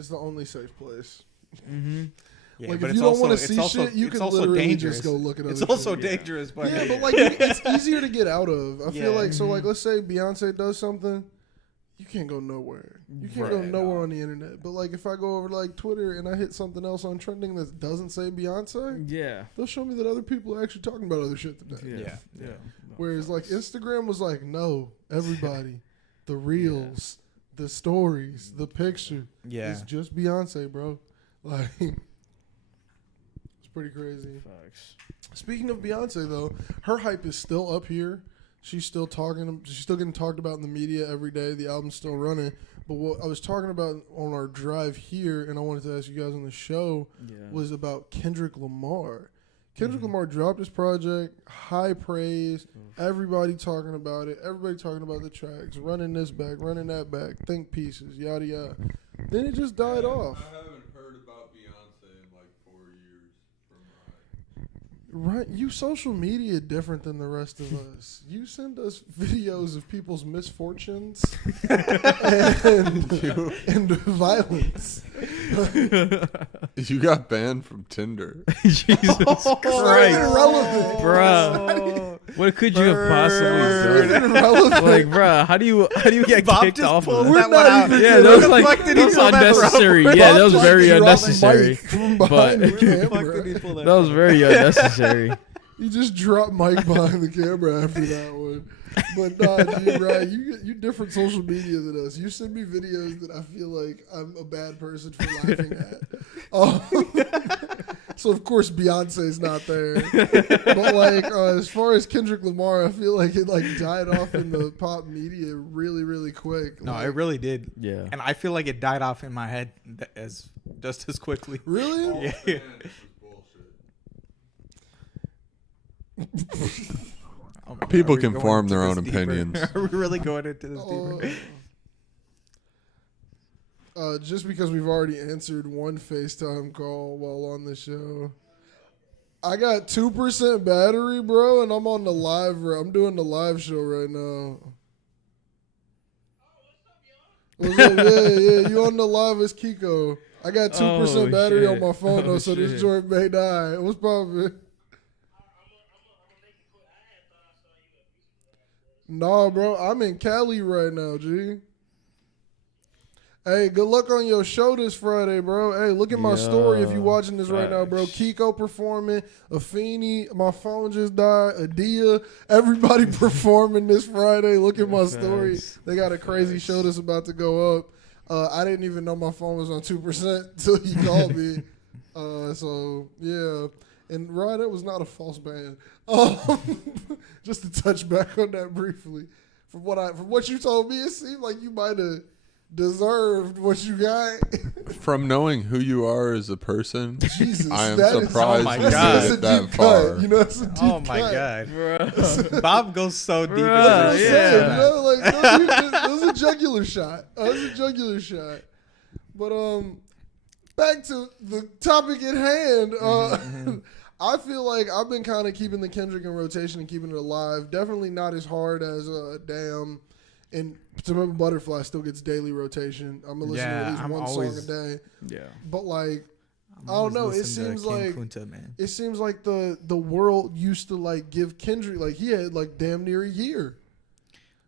the only safe place. Mm-hmm. Yeah, Like but if it's you don't also, want to it's see also, shit, you it's can also literally dangerous. just go look at other It's also shit. dangerous, but Yeah, but like it's easier to get out of. I feel Yeah. like so like let's say Beyonce does something, you can't go nowhere. You can't go Right, nowhere no. on the internet. But like if I go over to like Twitter and I hit something else on trending that doesn't say Beyonce, Yeah. they'll show me that other people are actually talking about other shit today. Yeah. Yeah. Yeah. Whereas like Instagram was like, no, everybody, the reels, the stories, the picture, yeah. it's just Beyonce, bro. Like it's pretty crazy. Facts. Speaking of Beyonce, though, her hype is still up here. She's still talking. She's still getting talked about in the media every day. The album's still running. But what I was talking about on our drive here, and I wanted to ask you guys on the show, Yeah. was about Kendrick Lamar. Kendrick Lamar dropped his project, high praise. Everybody talking about it. Everybody talking about the tracks, running this back, running that back, think pieces, yada yada. Then it just died off. I haven't heard about Beyonce in like 4 years from Right, you social media different than the rest of us. You send us videos of people's misfortunes and violence. You got banned from Tinder. Jesus It's not even Christ, relevant. bruh. What could you have It's possibly not done? even relevant. Like, bruh, how do you get Bob kicked just off pulled of We're that? that one not out. even- Yeah, Where that was the like fuck did he that was pull that from? unnecessary. Bob Yeah, that was just very dropped unnecessary. Mike from behind But- the Where the fuck camera. did he pull that That was from? very unnecessary. You just dropped Mike behind the camera after that one. But nah, G, right? You different social media than us. You send me videos that I feel like I'm a bad person for laughing at. So of course Beyonce's not there. But like as far as Kendrick Lamar, I feel like it like died off in the pop media really, really quick. No, Like, it really did. Yeah. And I feel like it died off in my head just as quickly. really? Yeah. Fans was bullshit. Oh my God, People are we can going form into their this own deeper? opinions. Are we really going into this deeper? Just because we've already answered one FaceTime call while on the show. I got 2% battery, bro, and I'm on the live. I'm doing the live show right now. What's up? Yeah. You on the live as Kiko. I got 2% Oh, battery shit. on my phone, though, Oh, so this shit. joint may die. What's poppin'? Nah, bro, I'm in Cali right now, G. Hey, good luck on your show this Friday, bro. Hey, look at my story if you watching this right now, bro. Facts. Kiko performing, Afeni, my phone just died, Adia, everybody performing this Friday. Look at my story. Facts. They got a crazy show that's about to go up. I didn't even know my phone was on 2% until he called me. So, yeah. And Ryan, that was not a false ban. Just to touch back on that briefly. From what you told me, it seemed like you might have deserved what you got. From knowing who you are as a person, Jesus, I am that is- surprised Oh my you God. made That's it a that deep far. cut. You know, that's a deep Oh my cut. God. Bruh. Bob goes so deep into Bruh, this. yeah. Saying, bro, like, that was a jugular shot. That was a jugular shot. But back to the topic at hand. I feel like I've been kind of keeping the Kendrick in rotation and keeping it alive. Definitely not as hard as Damn. And To Remember Butterfly still gets daily rotation. I'm gonna listen to at least I'm one always- song a day. Yeah. But like, I'm I don't always know, it listening to seems King like- Kunta, man. it seems like the world used to like give Kendrick like he had like damn near a year.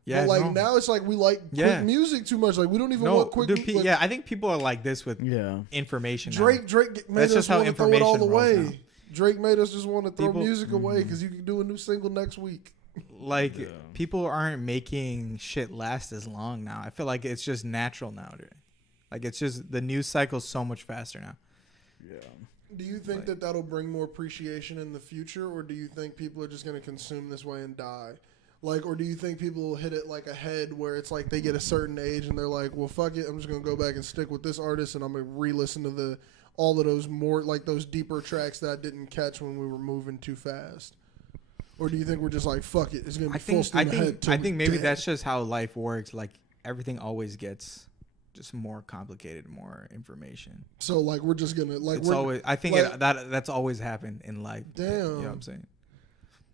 Yeah, But like no. now it's like we like Yeah. quick music too much. Like we don't even No, want quick. dude, like, yeah, I think people are like this with Yeah. information. now. Drake made That's us just how want to throw it all information rolls away. now. Drake made us just want to throw People- music away because you can do a new single next week. Like Yeah. people aren't making shit last as long now. I feel like it's just natural now, dude. Like it's just the news cycle's so much faster now. Yeah. Do you think Like- that that'll bring more appreciation in the future, or do you think people are just going to consume this way and die? Like, or do you think people will hit it like a head where it's like they get a certain age and they're like, well, fuck it, I'm just going to go back and stick with this artist and I'm going to re-listen to all of those more, like those deeper tracks that I didn't catch when we were moving too fast? Or do you think we're just like, fuck it, it's going to be full steam ahead? till I we think maybe dead? that's just how life works. Like everything always gets just more complicated, more information. So, like, we're just going to, like, It's we're, always. I think like- that's always happened in life. You know Damn. what I'm saying?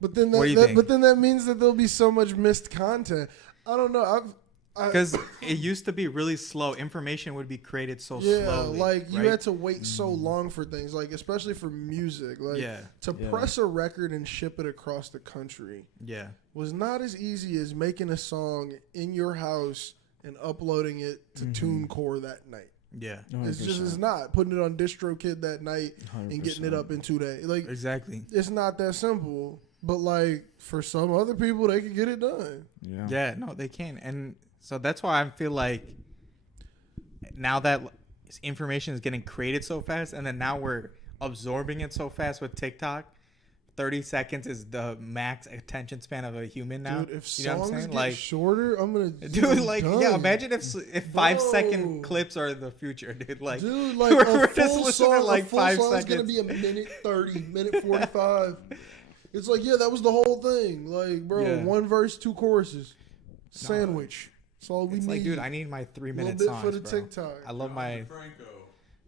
But then What do you that think? but then that means that there'll be so much missed content. I don't know. Because it used to be really slow. Information would be created so slowly. like you right? had to wait so long for things, like especially for music. Like to Yeah. press a record and ship it across the country Yeah. was not as easy as making a song in your house and uploading it to TuneCore that night. Yeah. It's not putting it on DistroKid that night and getting it up in 2 days. Like Exactly. it's not that simple. But like for some other people, they can get it done. Yeah. Yeah, no, they can. And so that's why I feel like now that information is getting created so fast, and then now we're absorbing it so fast with TikTok, 30 seconds is the max attention span of a human now. Dude, if you know what I'm songs saying? get Like, shorter, I'm gonna dude, like, done. yeah, imagine if 5-second Bro. clips are the future, dude. Like, Dude, like we're a just full listening song, to like a full 5 song's seconds. gonna be a minute 30, minute 45. It's like, yeah, that was the whole thing. Like, bro, Yeah. 1 verse, 2 choruses, sandwich. That's all we It's need. like, dude, I need my 3-minute bit songs, for the bro. TikTok. I love my. Franco.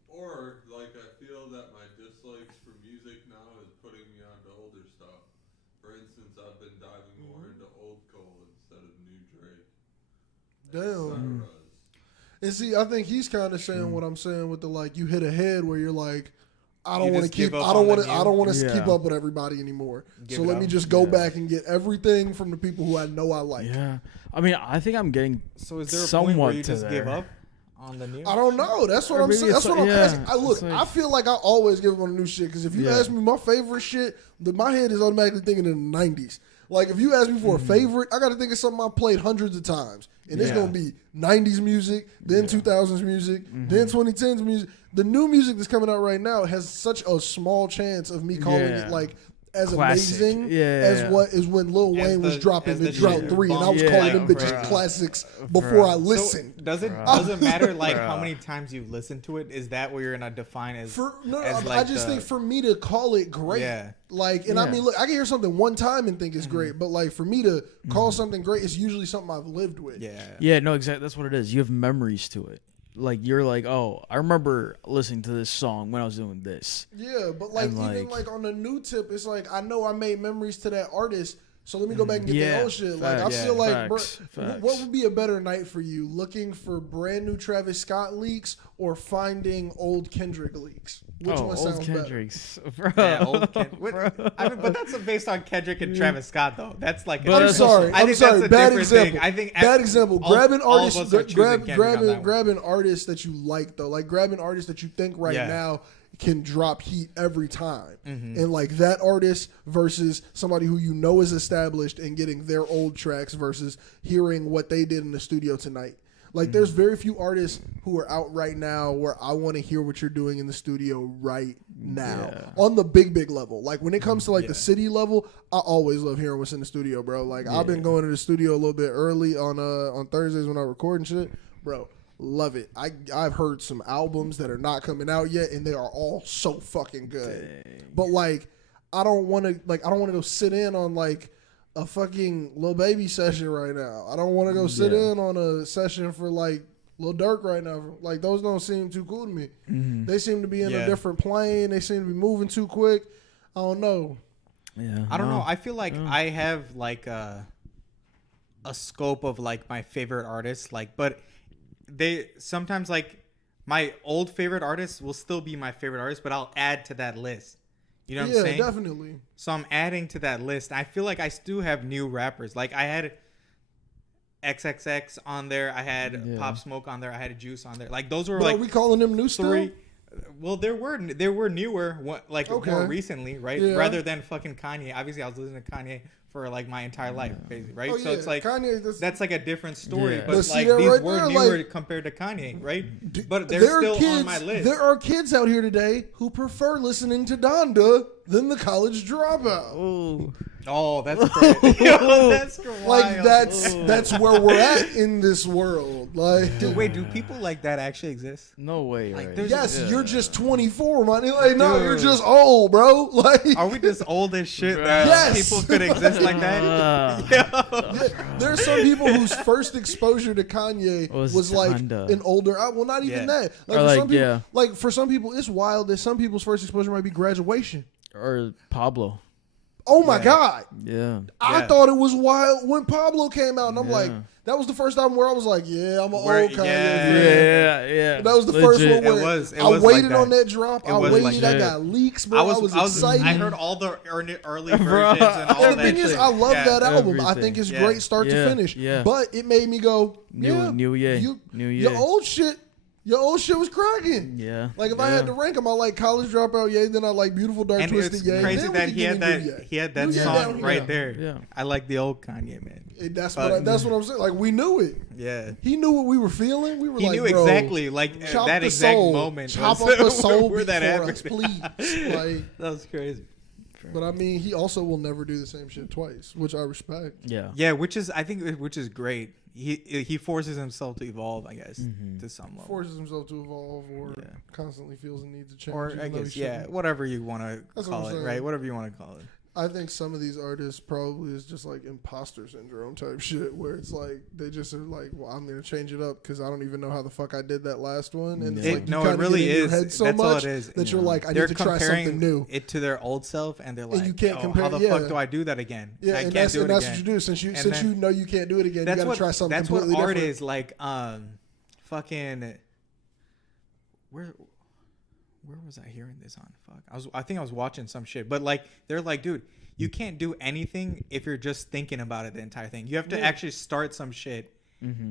Or like I feel that my dislikes for music now is putting me onto older stuff. For instance, I've been diving more into old Cole instead of new Drake. Damn. Cyrus. And see, I think he's kind of saying what I'm saying with the like, you hit a head where you're like, I You don't want to just give keep. up I don't on want the to. I new? don't want to Yeah. keep up with everybody anymore. Give So it let me up. just go Yeah. back and get everything from the people who I know I like. Yeah. I mean, I think I'm getting So is there a somewhat point where you to just give there. up on the new? I don't know. That's what Or I'm maybe saying. That's it's what I'm like- asking. yeah, I look. it's like- I feel like I always give up on the new shit because if you Yeah. ask me my favorite shit, my head is automatically thinking in the '90s. Like if you ask me for a favorite, I got to think of something I played hundreds of times, and it's Mm-hmm. Yeah. gonna be '90s music, then 2000s music, Mm-hmm. then 2010s music. The new music that's coming out right now has such a small chance of me calling Yeah. it like as Classic. amazing Yeah, as yeah. what is when Lil As Wayne was the- dropping as the the Drought shit 3, and I was bomb. calling Yeah, them bitches bruh. classics before I So listened. does it matter like how many times you listen to it? Is that what you're gonna define as? as I like just the- think for me to call it great, Yeah. like, and I Yeah. mean, look, I can hear something one time and think it's Mm-hmm. great, but like for me to call something great, it's usually something I've lived with. Yeah. Yeah, no, exactly. That's what it is. You have memories to it. Like you're like, oh, I remember listening to this song when I was doing this. Yeah, but like And, even like- like on the new tip, it's like I know I made memories to that artist, so let me go back and get Yeah, the old shit. Like I facts, feel like, facts, bro, facts. what would be a better night for you? Looking for brand new Travis Scott leaks or finding old Kendrick leaks? Which one old sounds better? Kendricks, bro. Yeah, old Kendrick. Bro. I mean, but that's based on Kendrick and Travis Scott, though. That's like. But I'm that's sorry. I I'm think sorry. that's a Bad different example. thing. I think bad example. all- Grabbing all of artists, us are choosing Kendrick on that one. grabbing artists that you like though, like grabbing artists that you think right Yeah. now can drop heat every time, Mm-hmm. and like that artist versus somebody who you know is established and getting their old tracks versus hearing what they did in the studio tonight. Like, there's Mm-hmm. very few artists who are out right now where I want to hear what you're doing in the studio right now Yeah. on the big level. Like, when it comes to like Yeah. the city level, I always love hearing what's in the studio, bro. Like, I've been going to the studio a little bit early on Thursdays when I record and shit, bro. Love it. I've heard some albums that are not coming out yet, and they are all so fucking good. But like, I don't want to go sit in on like a fucking Lil Baby session right now. I don't want to go sit Yeah. in on a session for like Lil Durk right now. Like, those don't seem too cool to me. They seem to be in a Yeah. different plane. They seem to be moving too quick. I don't know. Yeah, I don't know. I feel like I have like a scope of like my favorite artists, like, but they sometimes like my old favorite artists will still be my favorite artists, but I'll add to that list. You know what Yeah, I'm saying? definitely. So I'm adding to that list. I feel like I still have new rappers. Like I had XXX on there. I had Yeah. Pop Smoke on there. I had Juice on there. Like those were But like are we calling them new still? three. Well, there were newer, like Okay. more recently, right? Yeah. Rather than fucking Kanye. Obviously, I was listening to Kanye for like my entire life, basically, right? Oh, so yeah. it's like Kanye, that's like a different story. Yeah. But But see like that these right were there, newer like- compared to Kanye, right? But there they're are still kids, on my list. There are kids out here today who prefer listening to Donda than the college dropout. Oh, Oh, that's crazy. Yo, that's Like wild. that's where we're at in this world. Like, Dude, wait, do people like that actually exist? no way, Like, right? there's- yes, Yeah. you're just 24, man. Like, no, you're Dude. just old, bro. Like, Are we just old as shit that Yes. people could exist like that? yeah, there's some people whose first exposure to Kanye Was was like Donda. an older. Well, not even Yeah. that. Or for like, some people, yeah. like for some people, it's wild that some people's first exposure might be graduation. Or Pablo. Oh my God. Yeah. I Yeah. thought it was wild when Pablo came out, and I'm Yeah. like, that was the first time where I was like, yeah, I'm an Where- old Kanye yeah. fan. Yeah. That was the first one Legit. where It was I like waited that. on that drop. It I was waited. like I that. got leaks, bro. I was excited. I heard all the early versions Bro. and all And that. the thing is, shit. I love Yeah. that album. I Everything. think it's Yeah. great start to Yeah. finish. Yeah. But it made me go, New Ye. New Ye. Your old shit was cracking. Yeah. Like if I had to rank them, I like College Dropout, yay. Then I like Beautiful Dark And Twisted, it's yay. crazy then we that could he get had into that New Ye. he had that New Ye song down right here. there. Yeah. I like the old Kanye, man. That's But- what I'm saying. Like we knew it. Yeah. He knew what we were feeling. We were He like, knew bro, exactly like chop that the exact soul. moment. Chop was up the soul where that before us, happened. please. Like, That was crazy. but I mean, he also will never do the same shit twice, which I respect. Yeah. Yeah, which is great. He forces himself to evolve, I guess, to some level. Forces himself to evolve, or Yeah. constantly feels the need to change. Or even I though he guess, yeah, shouldn't. whatever you want to That's what call I'm it, saying. right? Whatever you want to call it. I think some of these artists probably is just like imposter syndrome type shit, where it's like they just are like, well, I'm gonna change it up because I don't even know how the fuck I did that last one, and it's Yeah. like you No, kinda it really get in your is. head so That's all much it is. that you're like, I They're need to try comparing something new. it to their old self, and they're like, you can't compare- How the yeah. fuck do I do that again? Yeah, I and can't that's do it what again. you do since you then- know you can't do it again. You That's gotta what try something that's what completely art different. is like. Fucking where was I hearing this on? Fuck, I think I was watching some shit, but like they're like, dude, you can't do anything if you're just thinking about it the entire thing. You have to actually start some shit.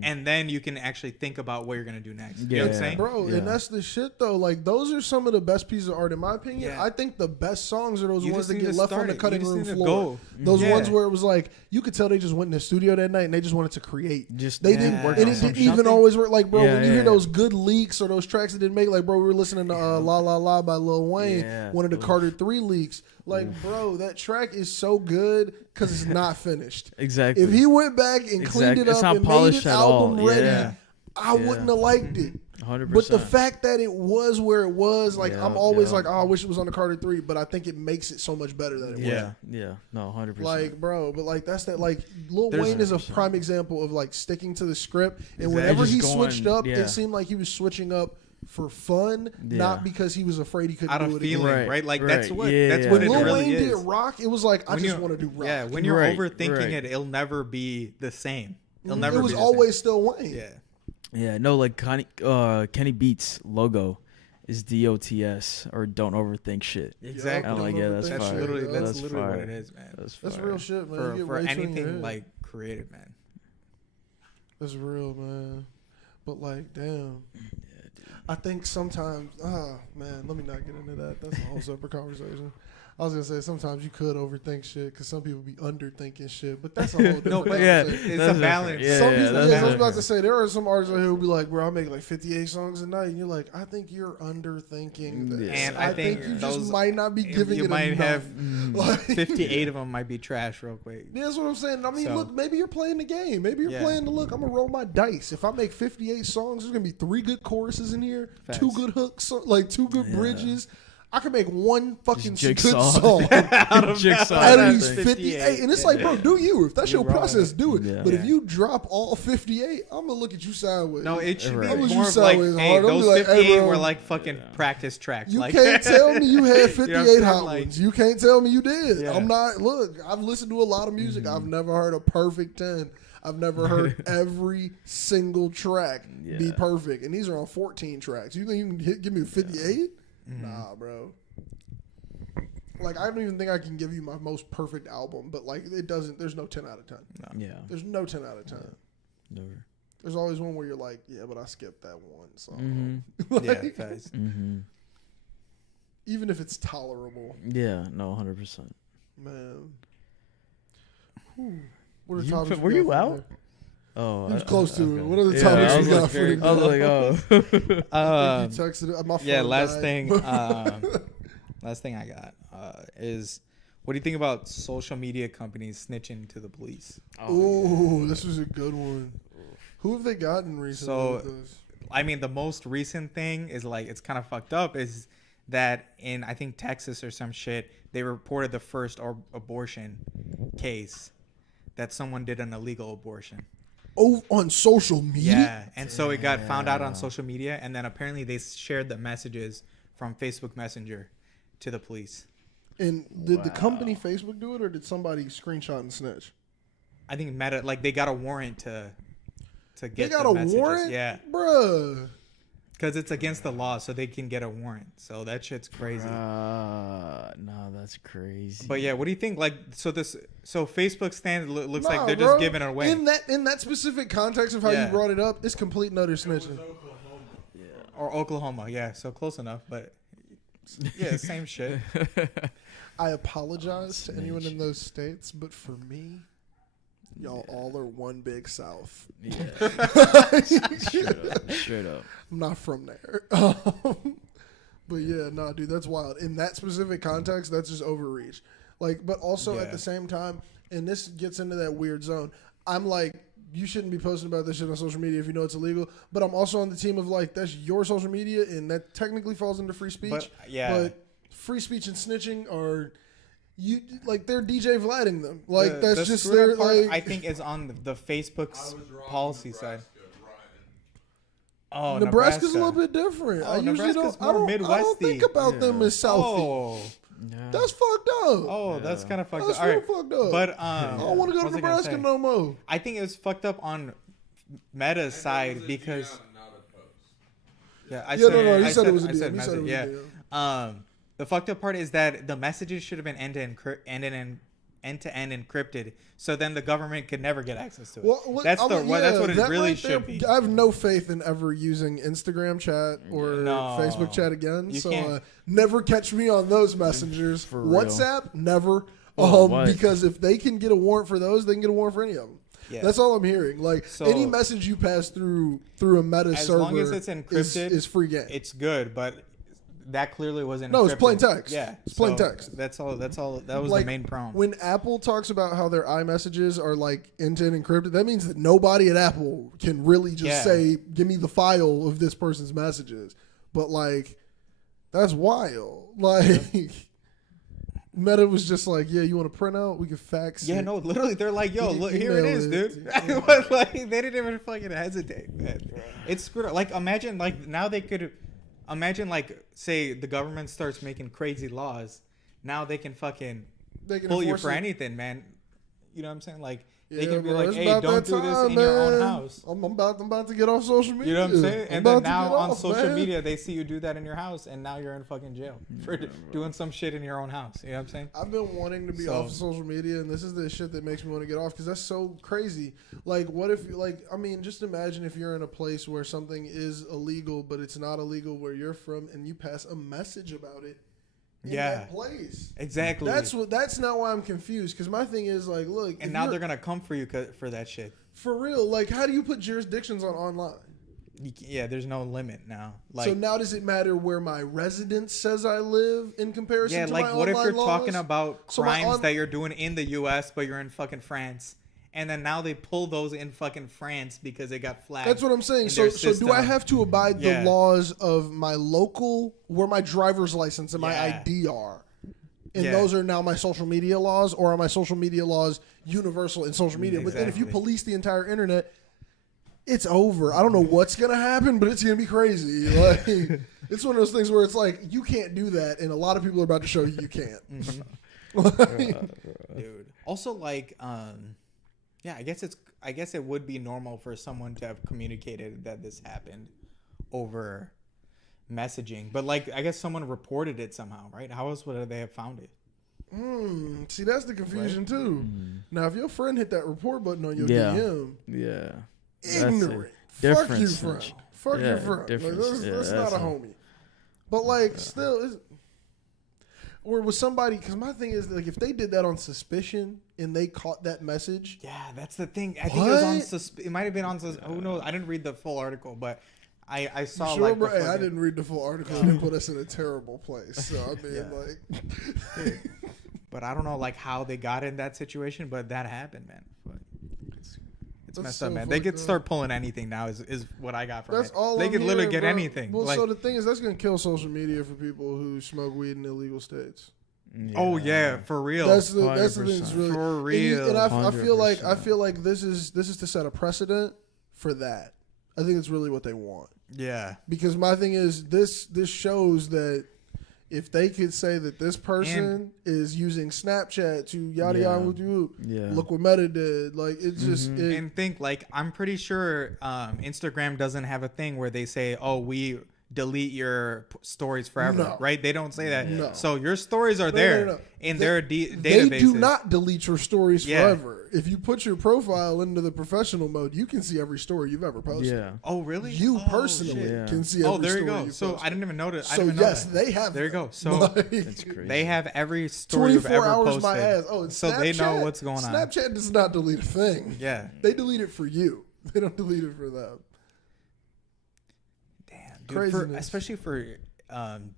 And then you can actually think about what you're gonna do next. You know what I'm Yeah. saying? Bro, Yeah. and that's the shit though. Like those are some of the best pieces of art in my opinion. Yeah. I think the best songs are those You ones just that need get to left on start the it. cutting You just room need to floor. go. Those Yeah. ones where it was like you could tell they just went in the studio that night and they just wanted to create. Just They Yeah. didn't, work and on it some didn't even shit. always work. Like, bro, Yeah, when you yeah, hear yeah. those good leaks or those tracks that didn't make, like, bro, we were listening to La La La by Lil Wayne, Yeah. one of the Oof. Carter 3 leaks. Like, bro, that track is so good because it's not finished. Exactly. If he went back and cleaned Exactly. it It's up not and made polished it at album all. ready, Yeah. I wouldn't have liked it. 100%. But the fact that it was where it was, like, Yeah, I'm always yeah. like, oh, I wish it was on the Carter 3, but I think it makes it so much better than it was. Yeah. No, 100%. Like, bro, but like that's that. Like, Lil There's- Wayne is a prime example of like sticking to the script, and Exactly. whenever Just he going- switched up, yeah. it seemed like he was switching up for fun, Yeah. not because he was afraid he couldn't Out do of it feeling, again. right? Like Right. that's what Yeah, that's yeah. what When it Lil really Wayne is. did rock, it was like I When just you're- want to do rock. Yeah, when you're Right, overthinking right. it, it'll never be the same. It'll it never was be the always still Wayne. same. Yeah. Yeah, no, like Kenny Beats logo is DOTS or don't overthink shit. Exactly. I'm like, yeah, that's That's fire. literally That's that's literally what fire. it is, man. That's That's fire. real shit, man. You get For way too in your anything head. like creative, man. That's real, man. But like, damn. I think sometimes, man, let me not get into that. That's a whole separate conversation. I was gonna say sometimes you could overthink shit because some people be underthinking shit, but that's a whole different No, but conversation. it's that's a different. balance. Yeah, Some yeah, people, that's yeah, I was about different. to say there are some artists out here who be like, bro, I make like 58 songs a night, and you're like, I think you're underthinking this. Yeah. And I I think think you those- just might not be giving you it might enough. have Like- 58 of them might be trash real quick. Yeah, that's what I'm saying. I mean, So- look, maybe you're playing the game. Maybe you're Yeah. playing the look. I'm gonna roll my dice. If I make 58 songs, there's gonna be 3 good choruses in here, Facts. 2 good hooks, like 2 good Yeah. bridges. I can make one fucking good jigsaw. song Jigsaw. out of that these thing. 58, and it's like, bro, do you? If that's You're your process, do it. Yeah. But if Yeah. you drop all 58, I'm gonna look at you sideways. No, it should Right. be I'm gonna more use of like, sideways hey, hard. I'm those be like, hey, 58 bro. were like fucking practice tracks. You like, can't tell me you had 58 You know what I'm saying? hot Like- ones. You can't tell me you did. Yeah. I'm not. Look, I've listened to a lot of music. I've never heard a perfect 10. I've never heard every single track be Yeah. perfect, and these are on 14 tracks. You think you can give me 58? Nah, bro. Like, I don't even think I can give you my most perfect album, but like, it doesn't. There's no 10 out of 10. Yeah. There's no 10 out of 10. Never. There's always one where you're like, yeah, but I skipped that one song. Mm-hmm. yeah, Like, facts. Mm-hmm. even if it's tolerable, Yeah. No. 100%. man. Whew. What are You- topics we were got you for out? today? Oh, He was close to it. okay. What other Yeah, topics I we was got like, for today? I was like, oh. I think you texted it. My phone Yeah, last died. thing. Last thing I got is, what do you think about social media companies snitching to the police? Ooh, this was a good one. Who have they gotten recently So- with this? I mean, the most recent thing is like, it's kind of fucked up, is that in, I think, Texas or some shit, they reported the first abortion case that someone did an illegal abortion. Oh, on social media? Yeah, and so it got found out on social media, and then apparently they shared the messages from Facebook Messenger to the police. And did the company Facebook do it, or did somebody screenshot and snitch? I think Meta, like, they got a warrant to get They got the a messages. warrant? Yeah. Bruh. Because it's against the law, so they can get a warrant. So that shit's crazy. No, that's crazy. But yeah, what do you think? Like, so Facebook stand looks like Nah, they're bro. just giving it away. In that specific context of how you brought it up, it's complete and utter snitching. Or Oklahoma, yeah. So close enough, but yeah, same shit. I apologize to anyone in those states, but for me, y'all all are one big South. Yeah. Straight up. I'm not from there. But yeah, no, dude, that's wild. In that specific context, that's just overreach. Like, but also at the same time, and this gets into that weird zone. I'm like, you shouldn't be posting about this shit on social media if you know it's illegal. But I'm also on the team of like, that's your social media, and that technically falls into free speech. But free speech and snitching are, you like, they're DJ Vlading them. Like, that's just their like. I think is on the Facebook's policy side. Oh, Nebraska's a little bit different. Oh, I usually Nebraska's don't. more I don't think about them as Southie. Oh, That's fucked up. oh, that's kind of fucked That's up. real All right. fucked up. But I don't want to go to what was I gonna Nebraska say? no more. I think it was fucked up on Meta's side because You said it was a DM. You said it was a DM. The fucked up part is that the messages should have been end-to-end encrypted, so then the government could never get access to it. Well, that's what it that really right should there, be. I have no faith in ever using Instagram chat or Facebook chat again. You So can't. never catch me on those messengers. For real. WhatsApp, never. What? Because if they can get a warrant for those, they can get a warrant for any of them. Yeah. That's all I'm hearing. Like, So- any message you pass through a meta As server long as it's encrypted, is free game. It's good, but that clearly wasn't. No, it's encrypted. plain text. Yeah, It's plain so text. That's all. That was Like, the main problem. When Apple talks about how their iMessages are like end-to-end encrypted, that means that nobody at Apple can really just say, "Give me the file of this person's messages." But like, that's wild. Like, Meta was just like, "Yeah, you want to print out? We can fax." Yeah, it. no, literally, they're like, "Yo, look, here it Email is, it. dude." But, like, they didn't even fucking hesitate, man. It's screwed up. Like, imagine, like, now they could, imagine, like, say the government starts making crazy laws. Now they can fucking They can pull you enforce for it. anything, man. You know what I'm saying? Like, they Yeah, can be bro, like, it's "Hey, about don't that do this time, in your own man. house." I'm about to get off social media. You know what I'm saying? I'm And about then to now get on off, social man. media, they see you do that in your house, and now you're in fucking jail for doing some shit in your own house. You know what I'm saying? I've been wanting to be off of social media, and this is the shit that makes me want to get off because that's so crazy. Like, what if, like, I mean, just imagine if you're in a place where something is illegal, but it's not illegal where you're from, and you pass a message about it in that place. Exactly. That's not why I'm confused. Because my thing is like, look, And now they're gonna come for you for that shit. for real. Like, how do you put jurisdictions on online? Yeah, there's no limit now. Like, So now does it matter where my residence says I live in comparison yeah, to like my what if online you're talking laws? about So my crimes that you're doing in the U.S. but you're in fucking France, and then now they pull those in fucking France because they got flagged. That's what I'm saying. in So their do I system. have to abide Yeah. the laws of my local, where my driver's license and my Yeah. ID are? And Yeah. those are now my social media laws, or are my social media laws universal in social media? But then if you Exactly. police the entire internet, it's over. I don't know what's gonna happen, but it's gonna be crazy. Like, it's one of those things where it's like you can't do that, and a lot of people are about to show you you can't. Dude. Also, like, yeah, I guess it would be normal for someone to have communicated that this happened over messaging, but like, I guess someone reported it somehow, right? How else would they have found it? See, that's the confusion too. Now, if your friend hit that report button on your Yeah. DM, Yeah. ignorant. That's a Fuck you, difference. friend. Fuck Yeah, your friend. Like, difference. that's Yeah, not a that's homie. But like, still, or was somebody? Because my thing is, like, if they did that on suspicion and they caught that message, Yeah, that's the thing. I think it was on. What? It might have been on. Who knows? I didn't read the full article, but I saw sure, like. bro. The Hey, I fucking- didn't read the full article. It put us in a terrible place. So I mean, Yeah. like, But I don't know like how they got in that situation, but that happened, man. But it's That's messed so up, man. They fucked could up. start pulling anything now. Is what I got from that's it. all. They I'm could literally hearing, get bro. anything. Well, like, so the thing is, that's gonna kill social media for people who smoke weed in illegal states. oh yeah, for real. That's the thing that's 100%. really For real. And I feel like 100%. this is to set a precedent for that. I think it's really what they want. Yeah. Because my thing is this shows that if they could say that this person is using Snapchat to yada yada with you, look what Meta did. Like it's just And think like I'm pretty sure Instagram doesn't have a thing where they say, "Oh, we delete your stories forever," No. right? They don't say that. No. So your stories are there no. in their databases. They do not delete your stories forever. If you put your profile into the professional mode, you can see every story you've ever posted. Yeah. Oh, really? You personally shit. can see every story. Oh, there you go. you've So posted. I didn't even notice. So yes, they have. There you them. go. So Like, That's crazy. they have every story you've 24 ever hours posted. my ass. Oh, and so they know what's going on. Snapchat does not delete a thing. Yeah. They delete it for you. They don't delete it for them. Damn, dude. Craziness. Especially for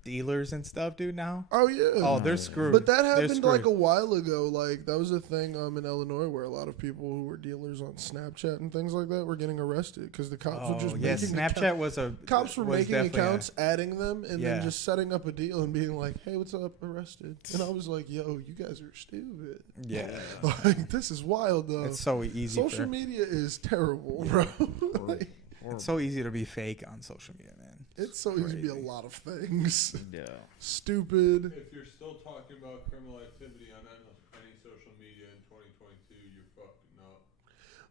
dealers and stuff, dude. Now. Oh yeah. Oh, they're screwed. But that They're happened like screwed. a while ago. Like that was a thing in Illinois where a lot of people who were dealers on Snapchat and things like that were getting arrested because the cops were just yeah, making Snapchat was a cops were was making definitely accounts, adding them, and Yeah. then just setting up a deal and being like, "Hey, what's up? Arrested." And I was like, "Yo, you guys are stupid. Yeah, Like this is wild though. it's so easy. Social media is terrible, bro. Like, It's so easy to be fake on social media, man. it's so easy to be a lot of things. Yeah. Stupid. If you're still talking about criminal activity on any social media in 2022, you're fucking up.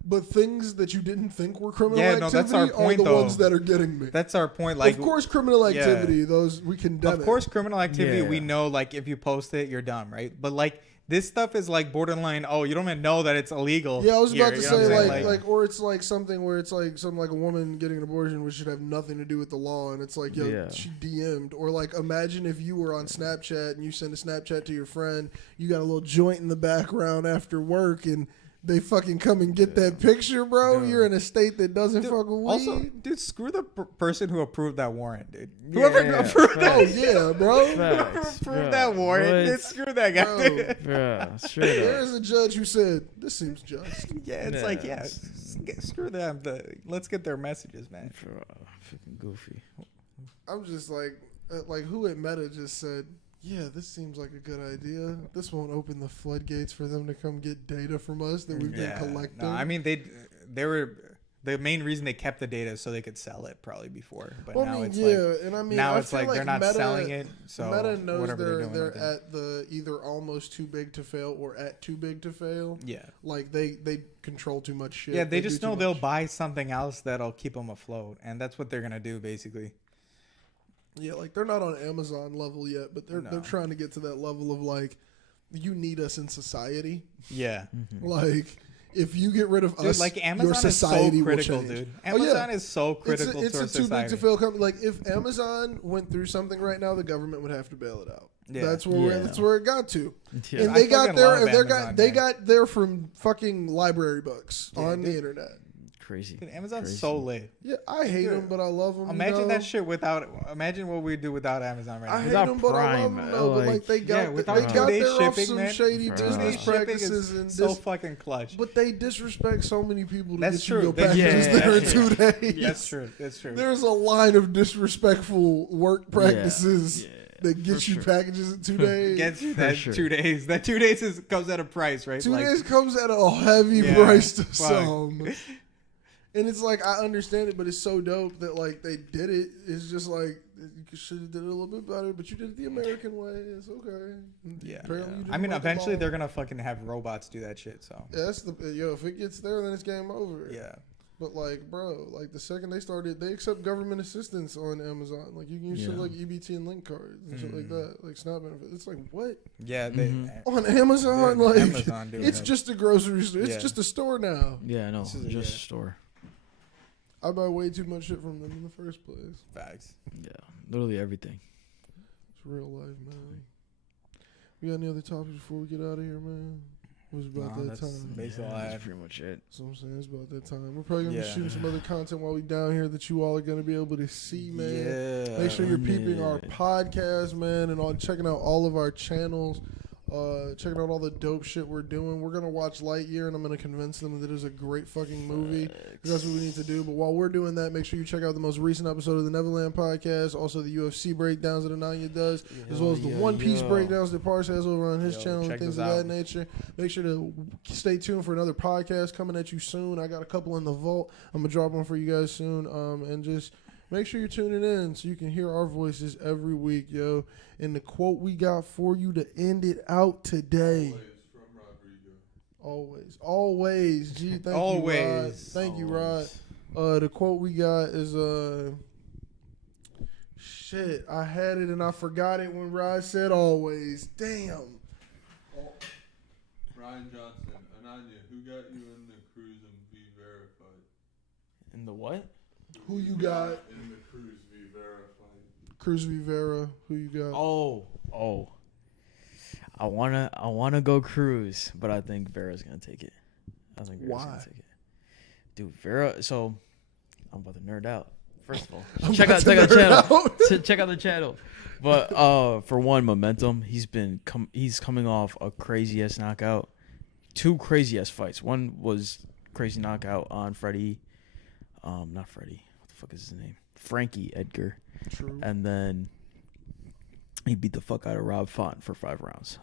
But things that you didn't think were criminal Yeah, no, activity that's our point, are the though. ones that are getting me. That's our point. Like, of course, criminal yeah. activity, those we condemn. of course, criminal activity. Yeah. We know, like, if you post it, you're dumb, right? But like, this stuff is like borderline. Oh, you don't even know that it's illegal. Yeah, I was about here, to you know what say I'm saying? like, or it's like something where it's like something like a woman getting an abortion, which should have nothing to do with the law, and it's like, yo, Yeah. she DM'd, or like, imagine if you were on Snapchat and you send a Snapchat to your friend, you got a little joint in the background after work, and they fucking come and get that picture, bro. Yeah. You're in a state that doesn't Dude, fuck with weed. also, dude, screw the person who approved that warrant, dude. Yeah, Whoever yeah, approved facts. Oh yeah, bro. whoever Facts, approved bro. that warrant, What? dude, screw that guy. Bro. Yeah, straight There up. is a judge who said this seems just. Yeah, it's like, yeah, screw them. Let's get their messages, man. Freaking goofy. I'm just like who at Meta just said, yeah, this seems like a good idea. This won't open the floodgates for them to come get data from us that we've been collecting. No, I mean they were the main reason they kept the data so they could sell it probably before, but well, now I mean, it's yeah, like and I mean, now I it's feel like they're not Meta, selling it. So Meta knows whatever doing they're with it. at the either almost too big to fail or at too big to fail. Yeah. Like they control too much shit. Yeah, they do just too know they'll much. buy something else that'll keep them afloat, and that's what they're gonna do basically. Yeah, like they're not on Amazon level yet, but they're No. trying to get to that level of like, you need us in society. Yeah, Like, if you get rid of dude, us, like your Amazon is so society critical, will change. dude. Oh, yeah. Amazon is so critical It's to our a too big society. to fail company. Like if Amazon went through something right now, the government would have to bail it out. Yeah. That's where Yeah. that's where it got to. Yeah. And I they got fucking there. love And Amazon, they man. got there from fucking library books Yeah, on the dude. internet. Crazy. Dude, Amazon's Crazy. so lit. Yeah, I hate Dude, them, but I love them. Imagine that shit without. Imagine what we do without Amazon right I now. hate Without them, but I love Prime, them. No, but like they got, yeah, without they got 2-day there off shipping, some man. shady Bruh. business 2-day shipping practices is and so fucking clutch. but they disrespect so many people to That's get true. you your They- packages yeah, there in that's 2 days. That's true. That's true. There's a line of disrespectful work practices Yeah, that get for you sure. packages in 2 days. Gets you For that sure. 2 days. That 2 days comes at a price, right? 2 Like, days comes at a heavy Yeah, price to fuck. some. And it's like, I understand it, but it's so dope that like they did it. It's just like, you should have did it a little bit better, but you did it the American way. It's okay. Yeah. Apparently you didn't I mean, like the eventually law. they're gonna fucking have robots do that shit. So Yeah, that's the if it gets there, then it's game over. yeah. But like, bro, like the second they started, they accept government assistance on Amazon. Like you can use shit Yeah. like EBT and link cards and shit like that, like SNAP benefits. It's like what Yeah. They, on Amazon? Yeah, Like Amazon doing it's that. just a grocery store. It's Yeah. just a store now. Yeah, I know. This is- Just yeah. a store. I buy way too much shit from them in the first place. Facts. Yeah, literally everything. It's real life, man. We got any other topics before we get out of here, man? It was about No, that that's time. basically all I That's had. pretty much it. That's what I'm saying. It's about that time. We're probably gonna be Yeah. shooting some other content while we down here that you all are gonna be able to see, man. Yeah. Make sure you're peeping Yeah. our podcast, man, and checking out all of our channels. Checking out all the dope shit we're doing. We're gonna watch Lightyear, and I'm gonna convince them that it is a great fucking movie. 'Cause that's what we need to do. But while we're doing that, make sure you check out the most recent episode of the Nevaland podcast. Also, the UFC breakdowns that Ananya does, as well as the One Piece breakdowns that Pars has over on his Yo, channel and check things of those that out. nature. Make sure to stay tuned for another podcast coming at you soon. I got a couple in the vault. I'm gonna drop one for you guys soon. And just Make sure you're tuning in so you can hear our voices every week, yo. And the quote we got for you to end it out today. Always from Rodrigo. Always. Gee, thank you, Rod. Thank you, Rod. The quote we got is shit. I had it and I forgot it when Rod said always. Damn. Ryan Johnson, Ananya, who got you in the cruise and be verified? In the what? Who you got? In the cruise be verified. Cruz Rivera. Who you got? Oh. I wanna go Cruz, but I think Vera's gonna take it. Why? Gonna take it. Dude, Vera. So I'm about to nerd out. First of all, I'm check about out to the nerd channel. out. Check out the channel. But for one, momentum. He's coming off a crazy ass knockout. 2 crazy ass fights. One was crazy knockout on Freddie. Not Freddie. What the fuck is his name? Frankie Edgar. True. And then he beat the fuck out of Rob Font for 5 rounds.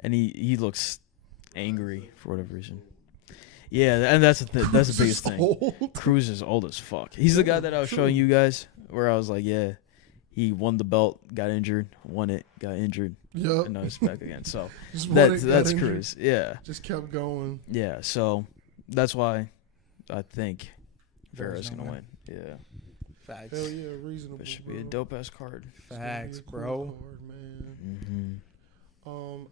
And he looks angry for whatever reason. Yeah, and that's the biggest thing. Old. Cruz is old as fuck. He's the guy that I was showing you guys, where I was like, yeah, he won the belt, got injured, won it, got injured, Yep. and now he's back again. So Just won it, got that's injured. Cruz. Yeah, Just kept going. yeah. So that's why I think Vera's Vera's gonna gonna win. Yeah, Facts. Hell yeah, reasonable. that should be bro. a dope ass card. It's gonna be a Facts, cool bro. card, man. Mm-hmm.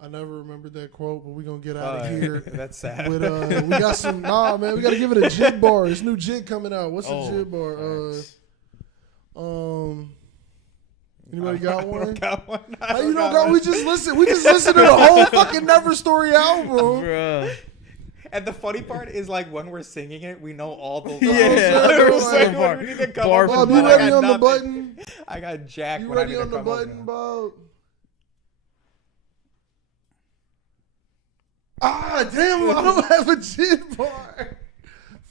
I never remembered that quote, but we're gonna get out of here. That's sad. With we got some man, we gotta give it a jig bar. It's new jig coming out. What's a jig bar? Anybody got one? I don't got one. How you don't got? We just listened to the whole fucking Never Story album. Bruh. And the funny part is, like, when we're singing it, we know all the Yeah. lyrics. Like, When we need to come bar up for Bob, with you one, I ready got on the nothing. button? I got Jack. You when I ready need to on the come up with button, one. Bob? Ah, damn! I don't have a jig bar.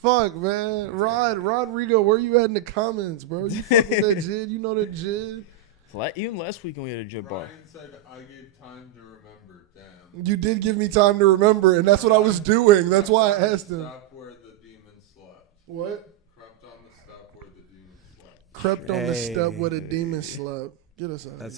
Fuck, man. Rodrigo, where you at in the comments, bro? You fuck with that jig? You know that jig? Even last week when we had a jib bar. Ryan said I gave time to remember. Damn. You did give me time to remember, and that's what I was doing. That's why I asked him. Stop where the demon slept. What? Crept on the step where the demon slept. Crept on the step where the Hey. demon slept. Get us out of That's here.